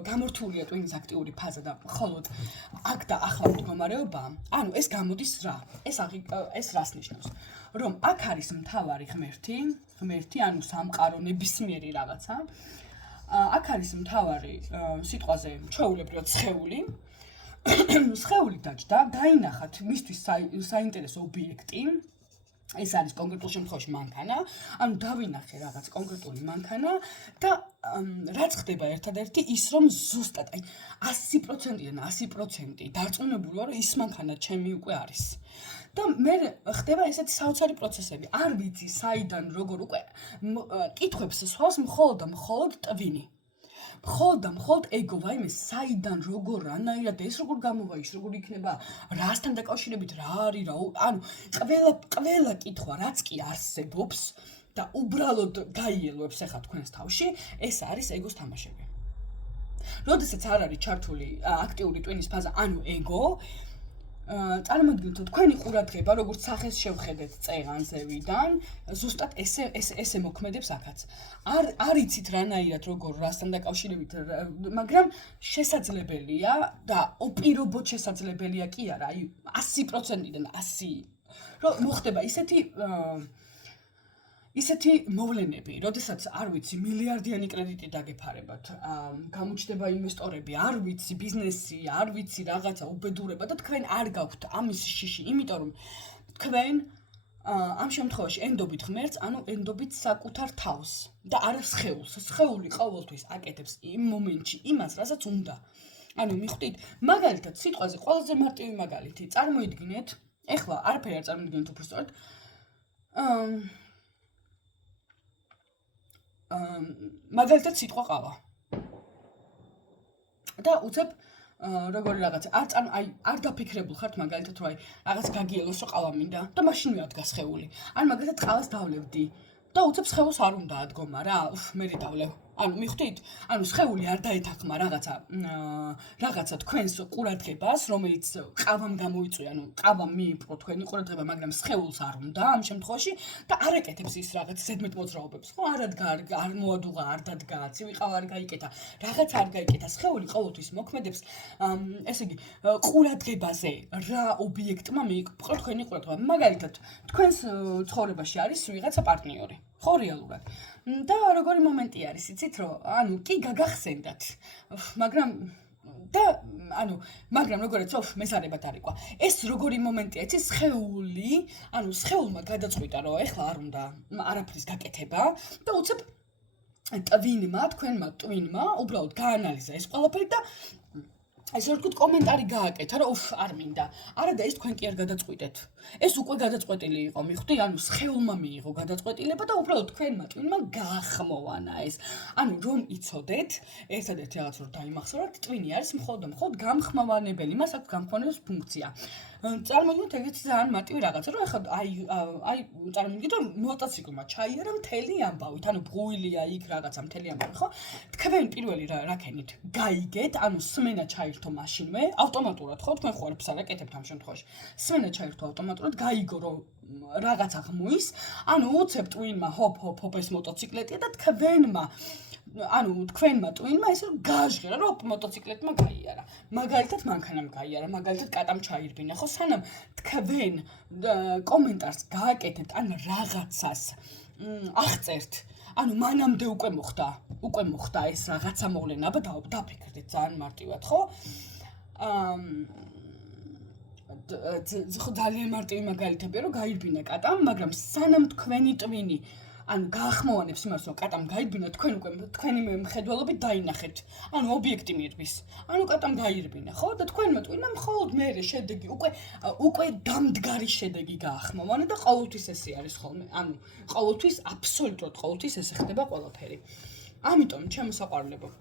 გამორთულია ტვინის აქტიური ფაზა და მხოლოდ აქ და ახლა მდგომარეობა, ანუ ეს გამოდის რა? ეს რას ნიშნავს? რომ აქ არის მთავარი ღმერთი, ანუ სამყარო ნებისმიერი რაღაცა. აქ არის მთავარი სიტყვაზე ჩვეულებრივად სხეული. სხეული დაჯდა, დაინახათ მისთვის საინტერესო ობიექტი. ეს არის კონკრეტულ შემთხვევაში მანქანა, ანუ დავინახე რაღაც კონკრეტული მანქანა და რაც ხდება ერთადერთი ის რომ ზუსტად აი 100%-დან 100% დარწმუნებული ვარ რომ ის მანქანა ჩემი უკვე არის. და მე ხდება ესეთი საოცარი პროცესები. არ ვიცი საიდან როგორ უკვე კითხვებს სხვას მხოლოდ ტვინი. მხოლოდ ეგო ვაიმე საიდან როგორ რანაირად ეს როგორ გამოვა ის როგორ იქნება რასთან დაკავშირებით რა არის რა ანუ ყველა კითხვა რაც კი არსებობს და უბრალოდ გაიელვებს ახლა თქვენს თავში ეს არის ეგოს თამაშები. როდესაც არ არის ჩართული აქტიური ტვინის ფაზა ანუ ეგო წარმოგიდგენთ თქვენი ყურადღება როგორც სახეს შევხედეთ წეღანზევიდან ზუსტად ესე მოქმედებს აქაც არ იცით რანაირად როგორ რასთან დაკავშირებით მაგრამ შესაძლებელია და უპირობოდ შესაძლებელია კი არა აი 100%-დან 100 რომ მოხდება ისეთი მოვლენები, როდესაც არ ვიცი მილიარდიანი კრედიტი დაგეფარებათ, გამოჩნდება ინვესტორები, არ ვიცი ბიზნესი, არ ვიცი რაღაცა უბედურება და თქვენ არ გაქვთ ამის შიში, იმიტომ რომ თქვენ ამ შემთხვევაში ენდობით ღმერთს, ანუ ენდობით საკუთარ თავს და არა სხეულს. სხეული ყოველთვის აკეთებს იმ მომენტში იმას, რასაც უნდა. ანუ მიხვდით, მაგალითად, სიტყვაზე ყველაზე მარტივი მაგალითი, წარმოიდგინეთ, ეხლა არაფერი არ წარმოიდგინეთ უბრალოდ მაგალითად სიტყვა ყავა. და უცებ როგორი რაღაცა არ დაფიქრებულ ხართ მაგალითად რომ აი რაღაც გაგიელოს რომ ყავა მინდა და მაშინვე ადგას სხეული. ან მაგალითად ყავას დავლევდი და უცებ სხეულს არ უნდა ადგომა რა, მე დავლევ. ანუ მიხვდით? ანუ სხეული არ დაეთანხმა რაღაცა თქვენს ყურადღებას, რომელიც ყავამ გამოიწვია, ანუ ყავამ მიიპყრო თქვენი ყურადღება, მაგრამ სხეულს არ უნდა ამ შემთხვევაში და არ ეკეთებს ის რაღაც ზედმეტ მოძრაობებს. ხო, არ მოადუღა, არ დადგა, ცივი ყავა არ გაიკეთა, რაღაც არ გაიკეთა. სხეული ყოველთვის მოქმედებს, ესე იგი, ყურადღებაზე რა ობიექტმა მიიპყრო თქვენი ყურადღება. მაგალითად, თქვენს ცხოვრებაში არის ვიღაცა პარტნიორი. ხო რეალურად. და როგორი მომენტი არის, იცით რომ ანუ კი გაგახსენდათ, მაგრამ როგორიც მეზარებად არ იყვა. ეს როგორი მომენტია, იცით სხეულმა გადაწყვიტა რომ ეხლა არ უნდა არაფრის გაკეთება და უცებ თქვენმა ტვინმა უბრალოდ გაანალიზა ეს ყველაფერი და ეს რა ვთქვით კომენტარი გააკეთა რომ არ მინდა. არა და ეს თქვენ კი არ გადაწყვიტეთ. ეს უკვე გადაწყვეტილი იყო, მიხვდი? ანუ სხეულმა მიიღო გადაწყვეტილება და უბრალოდ თქვენმა ტვინმა გაახმოვანა ეს. ანუ რომ იცოდეთ, ერთადერთი რაღაც რომ დაიმახსოვროთ, ტვინი არის მხოლოდ გამხმოვანებელი, მას აქვს გამხმოვანების ფუნქცია. წარმოგიდგენთ ეგეთი ძალიან მარტივი რაღაცა, რომ ახლა აი წარმოგიდგენთ რომ მოტოციკლმა ჩაიარა მთელი ამბავით, ანუ ბღვილია იქ რაღაცა მთელი ამბავი, ხო? თქვენ პირველი რა ქენით? გაიგეთ, ანუ სმენა ჩაირთო მაშინვე, ავტომატურად, ხო? თქვენ ხო არაფერს არ აკეთებთ ამ შემთხვევაში. სმენა ჩაირთო ავტომატურად, გაიგო რომ რაღაცა ღმუის, ანუ უცებ ტვინმა ჰოპ ეს მოტოციკლეტია და თქვენმა ტვინმა ესე რომ გააჟღერა რომ მოტოციკლეტმა გაიარა. მაგალითად მანქანამ გაიარა, მაგალითად კატამ ჩაირბინა, ხო? სანამ თქვენ კომენტარს გააკეთებთ ან რაღაცას აღწერთ, ანუ მანამდე უკვე მოხდა. უკვე მოხდა ეს რაღაცა მოვლენა და დაფიქრდით ძალიან მარტივად, ხო? ხო ძალიან მარტივი მაგალითებია, რომ გაირბინა კატამ, მაგრამ სანამ თქვენი ტვინი ანუ გაახმოვანებს იმას, რომ კატამ გაირბინა, თქვენ უკვე თქვენი მხედველობით დაინახეთ. ანუ ობიექტი მირბის. ანუ კატამ გაირბინა, ხო? და თქვენმა ტვინმა მხოლოდ მერე შედეგი უკვე დამდგარი შედეგი გაახმოვანა და ყოველთვის ესე არის ხოლმე. ანუ ყოველთვის აბსოლუტურად ყოველთვის ესე ხდება ყველაფერი. ამიტომ ჩემო საყვარლებო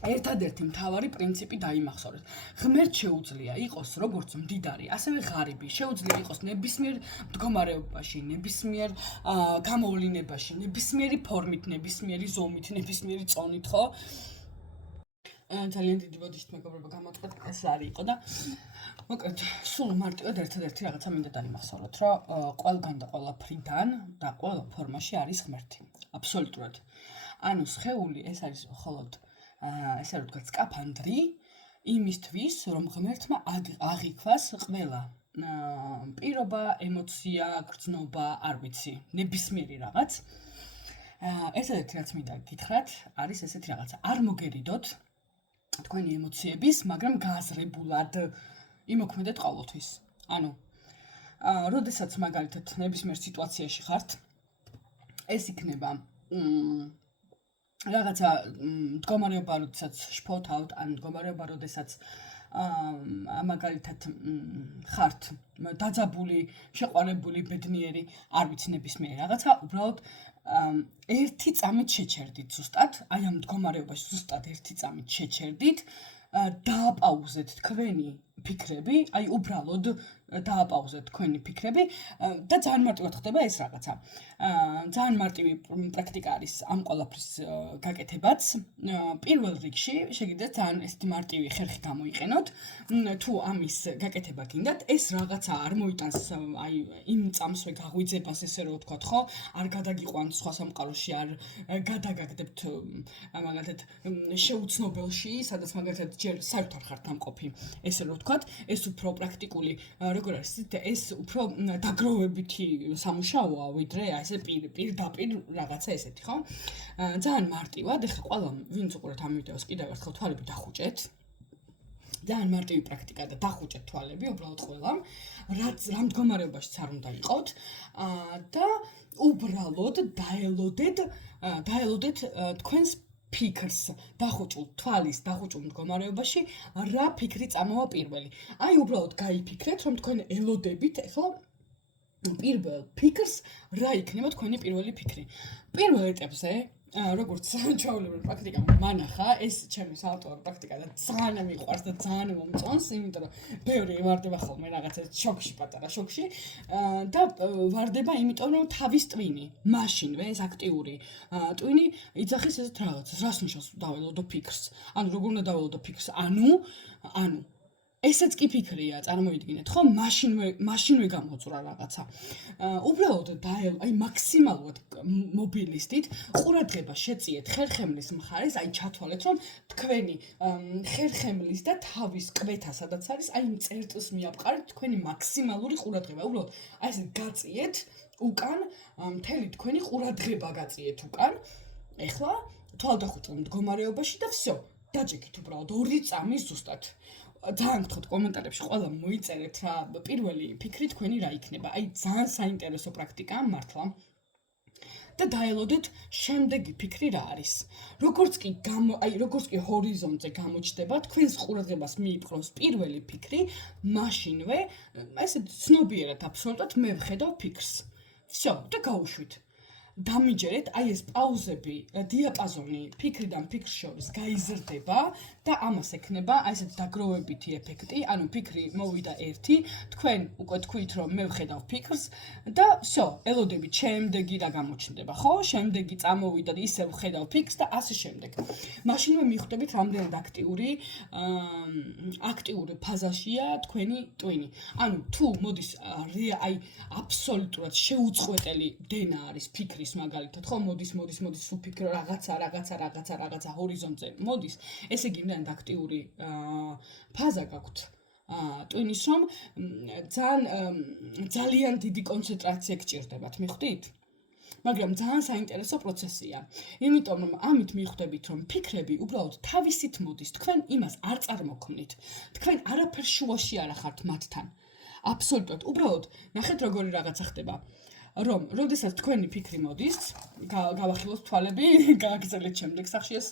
ერთადერთი მთავარი პრინციპი დაიმახსოვრეთ. ღმერთ შეუძლია იყოს როგორც მდიდარი, ასევე ღარიბი. შეუძლია იყოს ნებისმიერ მდგომარეობაში, ნებისმიერ გამოვლინებაში, ნებისმიერი ფორმით, ნებისმიერი ზომით, ნებისმიერი წონით, ხო? ძალიან დიდი ბოდიშით მეგობრებო გამოტყეთ, ეს არის იყო და მოკლედ სულ მარტივად ერთადერთი რაღაცა მინდა დაიმახსოვროთ, რომ ყველგან და ყველაფრიდან და ყველა ფორმაში არის ღმერთი. აბსოლუტურად. ანუ სხეული ეს არის მხოლოდ ესე რომ ვთქვათ, სკაფანდრი იმისთვის, რომ ღმერთმა აღიქვას ყველა პირობა, ემოცია, გრძნობა, არ ვიცი, ნებისმიერი რაღაც. ერთადერთი რაც მინდა გითხრათ, არის ესეთი რაღაცა. არ მოგერიდოთ თქვენი ემოციების, მაგრამ გააზრებულად იმოქმედეთ ყოველთვის. ანუ, როდესაც მაგალითად ნებისმიერ სიტუაციაში ხართ, ეს იქნება რაღაცა მდგომარეობა, როდესაც შფოთავთ, ან მდგომარეობა, როდესაც მაგალითად ხართ დაძაბული, შეყვარებული, ბედნიერი, არ ვიცი ნებისმიერი რაღაცა, უბრალოდ ერთი წამით შეჩერდით ზუსტად, აი ამ მდგომარეობაში ზუსტად ერთი წამით შეჩერდით, დააპაუზეთ თქვენი ფიქრები, აი უბრალოდ დააპაუზეთ თქვენი ფიქრები და ძალიან მარტივად ხდება ეს რაღაცა. ძალიან მარტივი პრაქტიკა არის ამ ყველაფრის გაკეთებაც. პირველ რიგში შეგიძლიათ ძალიან ესეთი მარტივი ხერხი გამოიყენოთ. თუ ამის გაკეთება გინდათ, ეს რაღაცა არ მოიტანს აი იმ წამსვე გაღვიძებას, ესე რომ ვთქვათ, ხო? არ გადაგიყვანთ სხვა სამყაროში, არ გადაგაგდებთ მაგალითად შეუცნობელში, სადაც მაგალითად ჯერ საერთოდ არ ხართ დამყოფი, ესე რომ ვთქვათ, ეს უფრო პრაქტიკული როგორ არის, ეს უფრო დაგროვებითი სამუშაოა, ვიდრე ესე პირდაპირ რაღაცა ესეთი, ხო? ძალიან მარტივად, ეხლა ყველა ვინც უყურეთ ამ ვიდეოს კიდევ ერთხელ თვალები დახუჭეთ. ძალიან მარტივი პრაქტიკა და დახუჭეთ თვალები, უბრალოდ ყველამ, რა მდგომარეობაშიც არ უნდა იყოთ და უბრალოდ დაელოდეთ თქვენს ფიქრს დახუჭულ თვალის დახუჭულ მდგომარეობაში რა ფიქრი წამოვა პირველი. აი უბრალოდ გაიფიქრეთ, რომ თქვენ ელოდებით ახლა პირველ ფიქრს რა იქნება თქვენი პირველი ფიქრი. პირველ ეტაპზე როგორც ჩვეულებრივ პრაქტიკა მანახა, ეს ჩემი საავტორო პრაქტიკა და ძალიან მიყვარს და ძალიან მომწონს, იმიტომ რომ ბევრი ვარდება ხოლმე რაღაცა შოკში, პატარა შოკში და ვარდება იმიტომ რომ თავის ტვინი, მაშინვე ეს აქტიური ტვინი იძახის ესეთ რაღაცას, რას ნიშნავს დაველოდო ფიქრს. ანუ როგორ უნდა დაველოდო ფიქრს? ანუ ესეც კი ფიქრია, წარმოიდგინეთ, ხო? მაშინვე გამოწვრა რაღაცა. უბრალოდ აი მაქსიმალურად მობილისტით ყურადღება შეწიეთ ხერხემლის მხარეს, აი ჩათვალეთ, რომ თქვენი ხერხემლის და თავის კვეთა, სადაც არის, აი იმ წერტილს მიაპყარეთ თქვენი მაქსიმალური ყურადღება. უბრალოდ აი ესე გაწიეთ უკან, მთელი თქვენი ყურადღება გაწიეთ უკან. ეხლა თვალდახუჭულ მდგომარეობაში და всё, დაჭიქით უბრალოდ 2 წამი ზუსტად. ძალიან გთხოვთ კომენტარებში ყველა მოიწერეთ რა პირველი ფიქრი თქვენი რა იქნება. აი ძალიან საინტერესო პრაქტიკაა მართლა. და დაელოდეთ შემდეგი ფიქრი რა არის. როგორც კი ჰორიზონტზე გამოჩნდება, თქვენს ყურადღებას მიიპყრობს პირველი ფიქრი, მაშინვე ესე ცნობიერად აბსოლუტურად მე ვხედავ ფიქრს. всё, და გაუშვით. დამიჯერეთ, აი ეს პაუზები, დიაპაზონი ფიქრიდან ფიქრს შორის გაიზრდება და ამას ექნება აი ესეთ დაგროვებითი ეფექტი, ანუ ფიქრი მოვიდა ერთი, თქვენ უკვე თქვით რომ მე ვხედავ ფიქრს და всё, ელოდებით შემდეგი რა გამოჩნდება, ხო? შემდეგი წამოვიდა და ისევ ვხედავ ფიქრს და ასე შემდეგ. მაშინვე მიხვდებით რამდენად აქტიური ფაზაშია თქვენი ტვინი. ანუ თუ მოდის აი აბსოლუტურად შეუწყვეტელი დენა არის ფიქრის მაგალითად, ხო, მოდის უფიქრო რაღაცა ჰორიზონტზე მოდის, ესე იგი იმდენად აქტიური ფაზა გაქვთ ტვინის, რომ ძალიან დიდი კონცენტრაცია გჭირდებათ, მიხვდით? მაგრამ ძალიან საინტერესო პროცესია. იმიტომ რომ ამით მიხვდებით, რომ ფიქრები უბრალოდ თავისით მოდის, თქვენ იმას არ წარმოქმნით. თქვენ არაფერ შუაში არ ახართ მათთან. აბსოლუტურად, უბრალოდ ნახეთ როგორი რაღაცა ხდება. რომ როდესაც თქვენი ფიქრი მოდის, გავახილოთ თვალები, გააგრძელეთ შემდეგ სახში ეს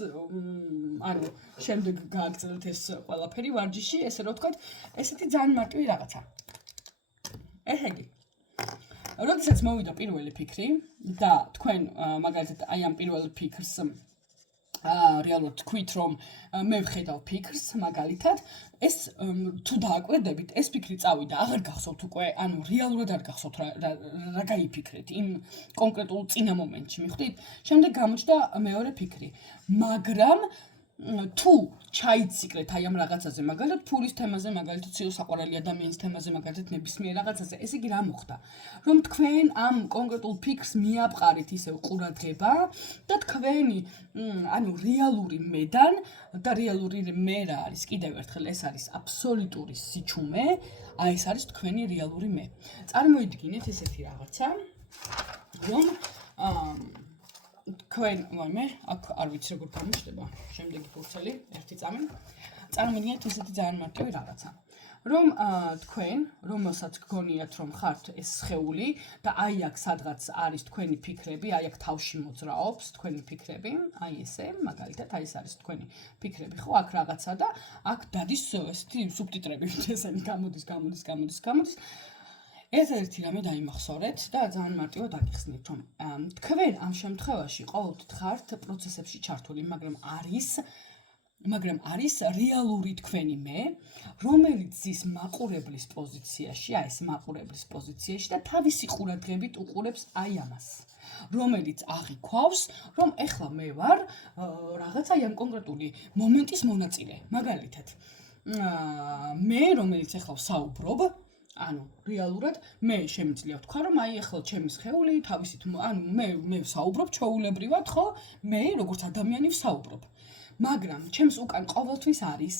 ანუ შემდეგ გააგრძელეთ ეს ყველაფერი ვარჯიში, ესე რომ ვთქვათ, ესეთი ძალიან მარტივი რაღაცა. ესე იგი როდესაც მოვიდა პირველი ფიქრი და თქვენ მაგალითად აი ამ პირველ ფიქრს რეალურად თქვით რომ მე ვხედავ ფიქრს მაგალითად ეს თუ დააკვირდებით ეს ფიქრი წავიდა აღარ გახსოვთ უკვე ანუ რეალურად არ გახსოვთ რა გაიფიქრეთ იმ კონკრეტულ წინა მომენტში მიხვდით შემდეგ გამოჩნდა მეორე ფიქრი მაგრამ თუ ჩაიციკრეთ აი ამ რაღაცაზე მაგალითად ფულის თემაზე მაგალითად სიუსაყვარელი ადამიანის თემაზე მაგალითად ნებისმიერ რაღაცაზე ესე იგი რა მოხდა რომ თქვენ ამ კონკრეტულ ფიქრს მიაბყარით ისევ ყურადღება და თქვენი ანუ რეალური მედან და რეალური მე რა არის კიდევ ერთხელ ეს არის აბსოლუტური სიჩუმე აი ეს არის თქვენი რეალური მე წარმოიდგინეთ ესეთი რაღაცა რომ თქვენ ვაიმე აქ არ ვიცი როგორ გამოჩნდება შემდეგი ფურცელი ერთი წამი წარმოიდგინეთ ესეთი ძალიან მარტივი რაღაცა რომ თქვენ რომელსაც გგონიათ რომ ხართ ეს სხეული და აი აქ სადღაც არის თქვენი ფიქრები აი აქ თავში მოძრაობს თქვენი ფიქრები აი ესე მაგალითად აი ეს არის თქვენი ფიქრები ხო აქ რაღაცა და აქ დადის ესეთი სუბტიტრები ესენი გამოდის ერთ-ერთი რამე დაიმახსოვრეთ და ძალიან მარტივად დაგიხსნით რომ თქვენ ამ შემთხვევაში ყოველთვის ხართ პროცესებში ჩართული მაგრამ არის რეალური თქვენი მე რომელიც ზის მაყურებლის პოზიციაში აი ეს მაყურებლის პოზიციაში და თავისი ყურადღებით უყურებს აი ამას რომელიც აღიქვავს რომ ეხლა მე ვარ რაღაცა ამ კონკრეტული მომენტის მონაწილე მაგალითად მე რომელიც ეხლა ვსაუბრობ ანუ რეალურად მე შემიძლია ვთქვა რომ აი ახლა ჩემი სხეული თავისით ანუ მე ვსაუბრობ ჩვეულებრივად ხო მე როგორც ადამიანი ვსაუბრობ მაგრამ ჩემს უკან ყოველთვის არის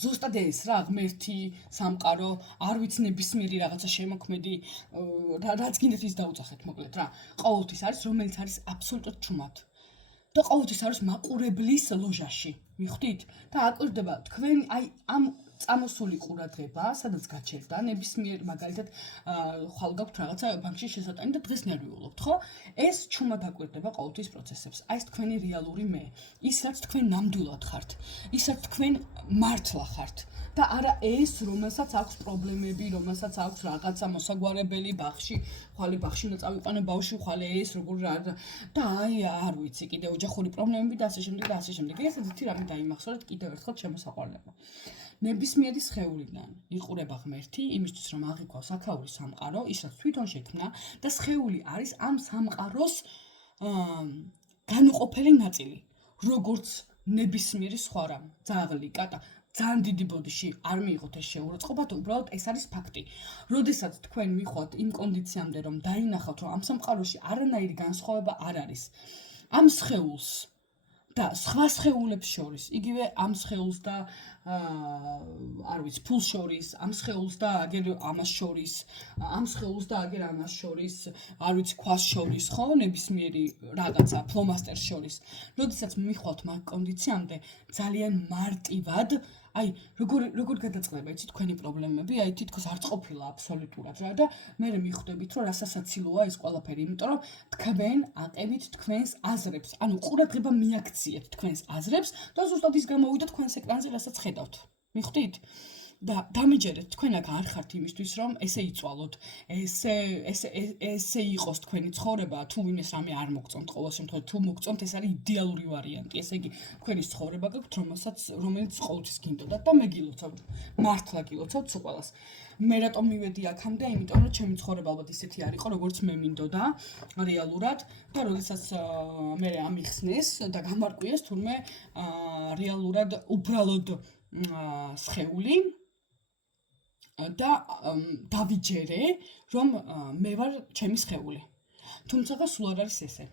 ზუსტად ეს რა ღმერთი სამყარო არ ვიცი ნებისმიერი რაღაცა შემოქმედი რაც გინდათ ის დაუწახეთ მოკლედ რა ყოველთვის არის რომელიც არის აბსოლუტურად ჩუმად და ყოველთვის არის მაყურებლის ლოჟაში მიხვდით და აკვირდება თქვენ აი ამ წამოსული ყურადღება, სადაც გაჩერდა, ნებისმიერ მაგალითად ხვალ გაქვთ რაღაცა ბანკში შესატანი და დღეს ნერვიულობთ, ხო? ეს ჩუმად აკვირდება ყოველთვის პროცესებს. აი ეს თქვენი რეალური მე. ის რაც თქვენ ნამდვილად ხართ, ის რაც თქვენ მართლა ხართ და არა ეს, რომელსაც აქვს პრობლემები, რომელსაც აქვს რაღაცა მოსაგვარებელი ბაღში, ხვალე ბაღში უნდა წავიყვანო ბავშვი, ხვალე ეს როგორ და აი არ ვიცი, კიდე ოჯახური პრობლემები და ასე შემდეგ და ასე შემდეგ. ესეთი რამე დაიმახსოვრეთ კიდევ ერთხელ შემოსაყვალება. ნებისმიერი სხეულიდან იყურება ღმერთი, იმისთვის რომ აღიქვას აქაური სამყარო, ის რაც თვითონ შექმნა და სხეული არის ამ სამყაროს განუყოფელი ნაწილი, როგორც ნებისმიერი სხვა რამ, ძაღლი, კატა, ძალიან დიდი ბოდიში არ მიიღოთ ეს შეურაცხყოფა, უბრალოდ ეს არის ფაქტი. როდესაც თქვენ მიხვალთ იმ კონდიციამდე, რომ დაინახავთ, რომ ამ სამყაროში არანაირი განსხვავება არ არის, ამ სხეულს და სხვა სხეულებს შორის, იგივე ამ სხეულს და არ ვიცი, ფულს შორის, ამ სხეულს და აგერ ამას შორის, ამ სხეულს და აგერ ამას შორის, არ ვიცი, ქვას შორის, ხო, ნებისმიერი რაღაცა, ფლომასტერს შორის. როდესაც მიხვალთ მაგ კონდიციამდე, ძალიან მარტივად აი, როგორ გადაწყდება იცი თქვენი პრობლემები, აი თითქოს არ ყოფილა აბსოლუტურად რა და მე მიხვდებით რომ რასასაცილოა ეს ყველაფერი, იმიტომ რომ თქვენ აყევით თქვენს აზრებს, ანუ ყურადღება მიაქციეთ თქვენს აზრებს და ზუსტად ის გამოვიდა თქვენს ეკრანზე, რასაც ხედავთ. მიხვდით? და დამიჯერეთ, თქვენ აქ არ ხართ იმისთვის, რომ ესე იწვალოთ, ესე იყოს თქვენი ცხოვრება, თუ ვინმეს რამე არ მოგწონთ, ყოველ შემთხვევაში თუ მოგწონთ, ეს არის იდეალური ვარიანტი. ესე იგი, თქვენი ცხოვრება გაქვთ, რომელიც ყოველთვის გინდოდათ და მე გილოცავთ, მართლა გილოცავთ სულ ყველას. მე რატომ მივედი აქამდე, იმიტომ რომ ჩემი ცხოვრება ალბათ ისეთი არ იყო, როგორც მე მინდოდა რეალურად და როდესაც მე ამიხსნეს და გამარკვიეს თურმე რეალურად უბრალოდ სხეული და დავიჯერე, რომ მე ვარ ჩემი სხეული. თუმცა სულ არ არის ესე.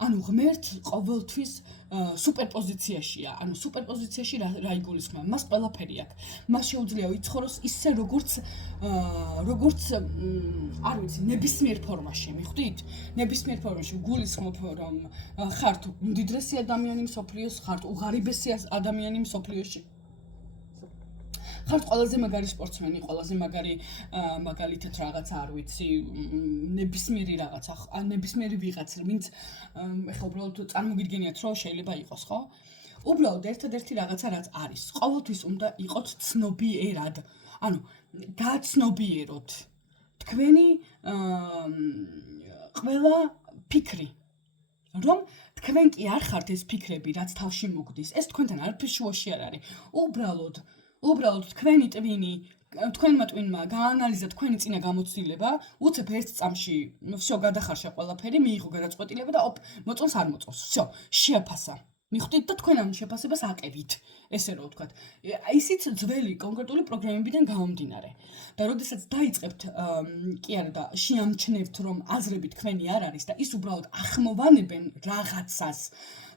ანუ ღმერთს ყოველთვის სუპერპოზიციაშია. ანუ სუპერპოზიციაში რა იგულისხმება? მას ყველაფერი აქვს. მას შეუძლია იცხოვროს ისე როგორც არ ვიცი, ნებისმიერ ფორმაში, მიხვდით? ნებისმიერ ფორმაში გულისხმობ რომ ხართ უმდიდრესი ადამიანი მსოფლიოს, ხართ უღარიბესი ადამიანი მსოფლიოში. ხართ ყველაზე მაგარი სპორტსმენი, ყველაზე მაგარი მაგალითად რაღაცა არ ვიცი, ნებისმიერი რაღაცა, ნებისმიერი ვიღაც, ვინც ეხლა უბრალოდ წარმოგიდგენიათ, რომ შეიძლება იყოს, ხო? უბრალოდ ერთადერთი რაღაცა რაც არის, ყოველთვის უნდა იყოთ ცნობიერად. ანუ გაცნობიეროთ თქვენი ყველა ფიქრი. რომ თქვენ კი არ ხართ ეს ფიქრები, რაც თავში მოგდის, ეს თქვენთან არაფერ შუაში არ არის. უბრალოდ თქვენი ტვინი, თქვენმა ტვინმა გაანალიზა თქვენი წინა გამოცდილება, უცებ ერთ წამში, всё გადახარშა ყველაფერი, მიიღო გადაწყვეტილება და მოწონს არ მოწონს. всё, შეაფასა. მიხვდით და თქვენ ამ შეფასებას აკევით, ესე რომ ვთქვათ. ისიც ძველი კონკრეტული პროგრამებიდან გამომდინარე. და როდესაც დაიწყებთ კი არა და შეამჩნევთ რომ აზრები თქვენი არ არის და ის უბრალოდ ახმოვანებენ რაღაცას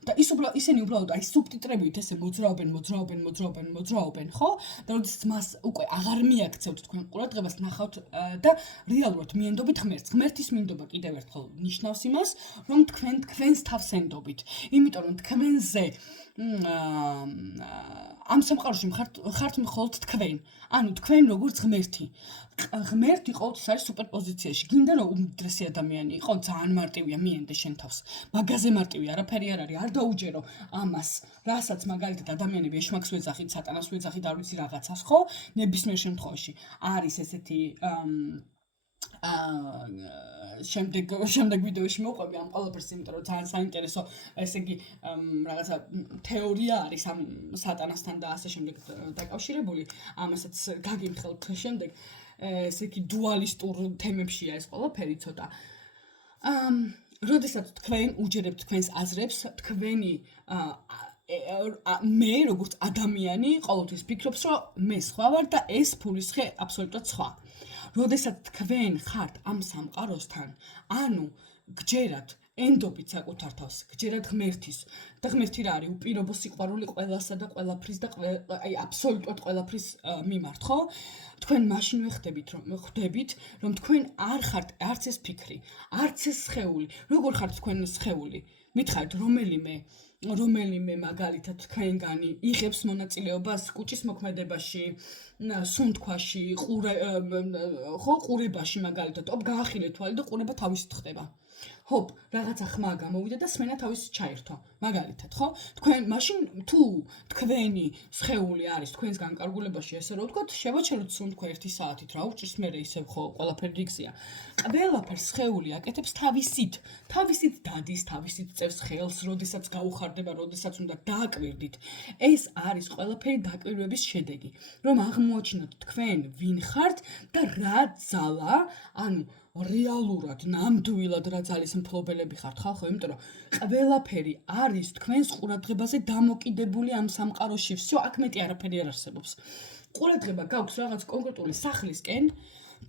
და ისინი უბრალოდ აი სუბტიტრებით ესე მოძრაობენ, ხო? და როდესაც მას უკვე აღარ მიაქცევთ თქვენ ყურადღებას, ნახავთ და რეალურად მიენდობით ღმერთს. ღმერთის მინდობა კიდევ ერთხელ ნიშნავს იმას, რომ თქვენს თავს ენდობით. იმიტომ რომ თქვენზე ამ სამყაროში ხართ მხოლოდ თქვენ. ანუ თქვენ როგორც ღმერთი. ღმერთი ყოველთვის არის სუპერპოზიციაში. გინდა რომ უმდიდრესი ადამიანი იყო, ძალიან მარტივია მიენდე შენ თავს. მაგაზე მარტივი არაფერი არ არის. არ დაუჯერო ამას, რასაც მაგალითად ადამიანები ეშმაკს ვეძახით, სატანას ვეძახით, არ ვიცი რაღაცას, ხო? ნებისმიერ შემთხვევაში არის ესეთი შემდეგ ვიდეოში მოვყვები ამ ყველაფერს, იმიტომ რომ ძალიან საინტერესო, ესე იგი, რაღაცა თეორია არის ამ სატანასთან და ასე შემდეგ დაკავშირებული. ამასაც გაგიმხელთ შემდეგ. ესე იგი, დუალისტურ თემებშია ეს ყველაფერი ცოტა. როდესაც თქვენ უჯერებთ თქვენს აზრებს, თქვენი მე როგორც ადამიანი ყოველთვის ფიქრობს, რომ მე სხვა ვარ და ეს ფულისხე აბსოლუტურად სხვა. როდესაც თქვენ ხართ ამ სამყაროსთან, ანუ გჯერათ ენდობით საკუთარ თავს, გჯერათ ღმერთის და ღმერთი რა არის? უპირობო სიყვარული ყველასა და ყველაფრის და აი აბსოლუტურად ყველაფრის მიმართ, ხო? თქვენ მაშინვე ხვდებით, რომ თქვენ არ ხართ არც ეს ფიქრი, არც ეს სხეული. როგორ ხართ თქვენ სხეული? მითხარით რომელიმე მაგალითად თქვენგანი იღებს მონაწილეობას კუჭის მოქმედებაში, სუნთქვაში, ყურებაში მაგალითად, გაახილეთ თვალი და ყურება თავისით ხდება. ჰოპ, რაღაცა ხმა გამოვიდა და სმენა თავის ჩაირთვა. მაგალითად, ხო? თქვენ მაშინ თუ თქვენი სხეული არის თქვენს განკარგულებაში, ესე რომ ვთქვათ, შევაჩეროთ სუნთქვა 1 საათით, რა უჭირს მერე ისევ ხო, ყველაფერი რიგზია. ყველაფერს სხეული აკეთებს თავისით დადის, თავისით წევს ხელს, როდესაც გაუხარდება, როდესაც უნდა დააკვირდით. ეს არის ყველაფერი დაკვირვების შედეგი, რომ აღმოაჩინოთ თქვენ ვინ ხართ და რა ძალა, ანუ რეალურად, ნამდვილად რა ძალის მფლობელები ხართ ხალხო, იმიტომ რომ ყველაფერი არის თქვენს ყურადღებაზე დამოკიდებული ამ სამყაროში. всё, აქ მეტი არაფერი არ არსებობს. ყურადღება გაქვს რაღაც კონკრეტული სახლისკენ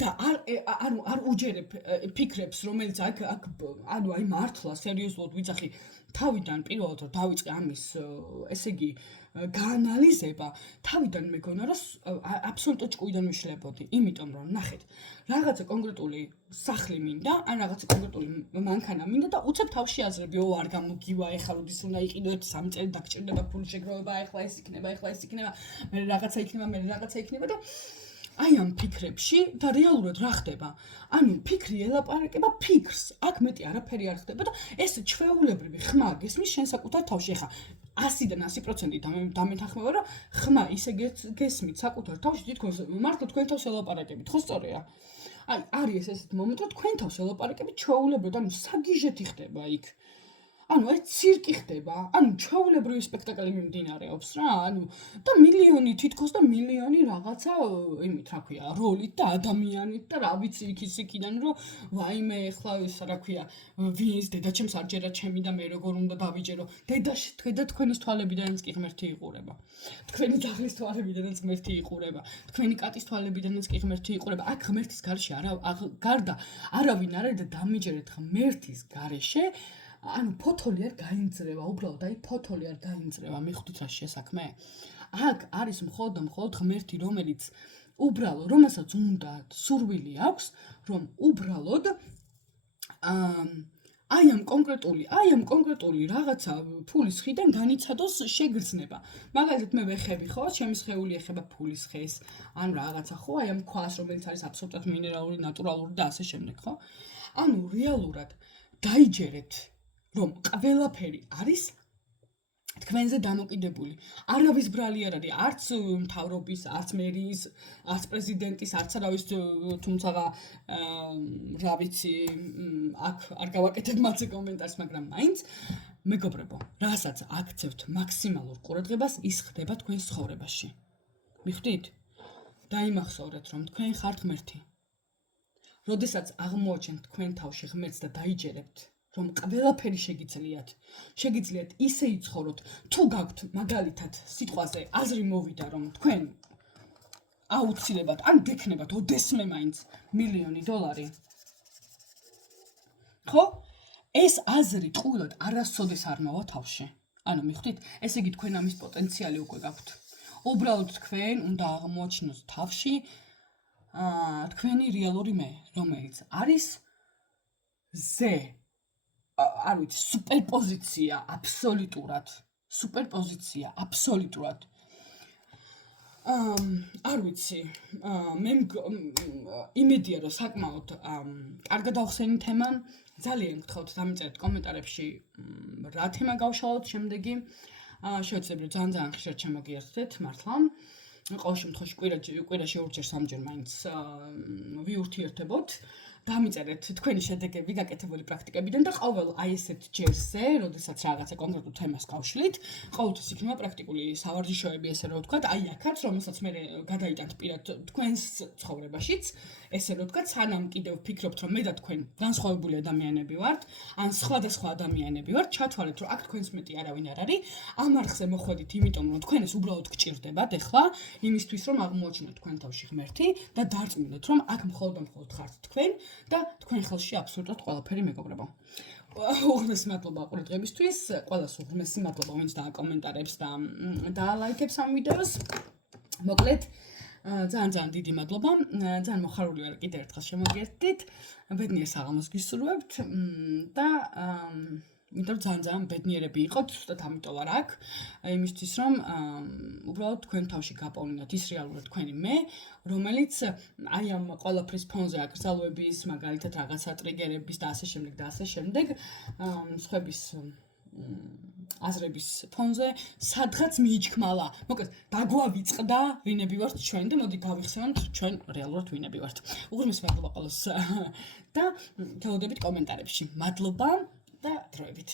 და არ უჯერებ ფიქრებს, რომელიც აქ ანუ აი მართლა სერიოზულად ვიძახი თავიდან პირველად რომ დავიწყე ამის, ესე იგი გაანალიზება, თავიდან მეგონა რომ აბსოლუტურად ჭკუიდან ვიშლებოდი, იმიტომ რომ ნახეთ, რაღაცა კონკრეტული სახლი მინდა, ან რაღაცა კონკრეტული მანქანა მინდა და უცებ თავში აზრები, არ გამოგივა, ეხლა როდის უნდა იყიდო 1-3 წელი დაგჭირდება ფული შეგროვება, ეხლა ეს იქნება, მე რაღაცა იქნება და აი ამ ფიქრებში და რეალურად რა ხდება? ანუ ფიქრი ელაპარაკება ფიქრს. აქ მეტი არაფერი არ ხდება და ეს ჩვეულებრივი ხმა გესმის შენ საკუთარ თავში. ახლა 100-დან 100% დამეთანხმება, რომ ხმა ისე გესმით საკუთარ თავში, თითქოს მართლა თქვენ თავს ელაპარაკებით, ხო სწორია? აი, არის ესეთი მომენტი, რომ თქვენ თავს ელაპარაკებით ჩვეულებრივად, ანუ საგიჟეთი ხდება იქ. ანუ აი ცირკი ხდება, ანუ ჩვეულებრივი სპექტაკლი მიმდინარეობს რა, ანუ და მილიონი თითქოს და მილიონი რაღაცა, იმით რა ქვია, როლით და ადამიანით და რა ვიცი იქიდან რომ ვაიმე ეხლა ეს რა ქვია, ვინს დედაჩემს არ ჯერა ჩემი და მე როგორ უნდა დავიჯერო. დედა თქვენის თვალებიდანაც კი ღმერთი იყურება. თქვენი ძაღლის თვალებიდანაც ღმერთი იყურება. თქვენი კატის თვალებიდანაც კი ღმერთი იყურება. აქ ღმერთის გარშე გარდა არავინ არ არის და დამიჯერეთ ღმერთის გარეშე. ანუ ფოთოლი არ გაინძრევა, უბრალოდ აი ფოთოლი არ გაინძრევა, მიხვდით რა შესაქმე? აქ არის მხოლოდ ღმერთი, რომელიც უბრალოდ, რომელსაც უნდა სურვილი აქვს, რომ უბრალოდ აი ამ კონკრეტული რაღაცა ფულის ხიდან განიცადოს შეგრძნება. მაგალითად მე ვეხები ხო, ჩემი სხეული ეხება ფულის ხეს, ან რაღაცა ხო, აი ამ ქვას, რომელიც არის აბსოლუტურად მინერალური, ნატურალური და ასე შემდეგ, ხო? ანუ რეალურად დაიჯერეთ, რომ ყველაფერი არის თქვენზე დამოკიდებული. არავის ბრალი არ არის, არც მთავრობის, არც მერის, არც პრეზიდენტის, არც არავის, თუმცა რა ვიცი, აქ არ გავაკეთებ მათზე კომენტარს, მაგრამ მაინც მეგობრებო, რასაც აქცევთ მაქსიმალურ ყურადღებას, ის ხდება თქვენს ცხოვრებაში. მიხვდით? დაიმახსოვრეთ, რომ თქვენ ხართ ღმერთი. როდესაც აღმოაჩენთ თქვენ თავში ღმერთს და დაიჯერებთ, რომ ყველაფერი შეგიძლიათ ისე იცხოვროთ, თუ გაქვთ მაგალითად სიტყვაზე აზრი მოვიდა, რომ თქვენ აუცილებლად ან გექნებათ ოდესმე მაინც $1,000,000. ხო? ეს აზრი ტყუილად არასოდეს არ მოვა თავში. ანუ მიხვდით, ესე იგი თქვენ ამის პოტენციალი უკვე გაქვთ. უბრალოდ თქვენ უნდა აღმოაჩინოთ თავში თქვენი რეალური მე, რომელიც არის არ ვიცი, სუპერპოზიცია აბსოლუტურად. არ ვიცი, მე იმედია, რომ საკმაოდ კარგად ავხსენი თემა. ძალიან გთხოვთ დამიწერეთ კომენტარებში რა თემა გავშალოთ შემდეგი. შევეცდები ძალიან ხშირად შემოგიერთდეთ მართლა. ყოველ შემთხვევაში კვირაში 2 ჯერ 3 ჯერ მაინც ვიურთიერთებოთ. დამიწერეთ თქვენი შედეგები გაკეთებული პრაქტიკებიდან და ყოველ აი ესეთ ჯერზე, როდესაც რაღაცა კონკრეტულ თემას გავშლით, ყოველთვის იქნება პრაქტიკული სავარჯიშოები, ესე რომ ვთქვათ, აი აქაც, რომელსაც მე გადაიტანთ პირად თქვენს ცხოვრებაშიც, ესე რომ ვთქვათ, სანამ კიდევ ვფიქრობთ, რომ მე და თქვენ განსხვავებული ადამიანები ვართ, ან სხვადასხვა ადამიანები ვართ, ჩათვალეთ, რომ აქ თქვენს მეტი არავინ არ არის, ამ არხზე მოხვედით, იმიტომ რომ თქვენ ეს უბრალოდ გჭირდებათ ახლა, იმისთვის რომ აღმოაჩინოთ თქვენ თავში ღმერთი და დარწმუნდეთ, რომ აქ მხოლოდ ხართ თქვენ და თქვენ ხელში აბსოლუტურად ყველაფერი მეგობრებო. უღრმესი მადლობა ყურადღებისთვის, ყველას უღრმესი მადლობა, ვინც დააკომენტარებს და დაალაიქებს ამ ვიდეოს. მოკლედ, ძალიან დიდი მადლობა. ძალიან მოხარული ვარ კიდევ ერთხელ შემოგიერთდით. ბედნიერ საღამოს გისურვებთ და იმიტომ ძალიან ბედნიერები იყოთ, ზუსტად ამიტომ ვარ აქ, იმისთვის რომ უბრალოდ თქვენ თავში გაპოვნოთ ის რეალურად თქვენი მე, რომელიც აი ამ ყველაფრის ფონზე აკრძალვების, მაგალითად რაღაცა ტრიგერების და ასე შემდეგ, სხვების აზრების ფონზე სადღაც მიიჩქმალა. მოკლედ, დაგვავიწყდა ვინები ვართ ჩვენ და მოდი გავიხსენოთ ჩვენ რეალურად ვინები ვართ. უღრმესი მადლობა ყველას და გელოდებით კომენტარებში. მადლობა და დროებით.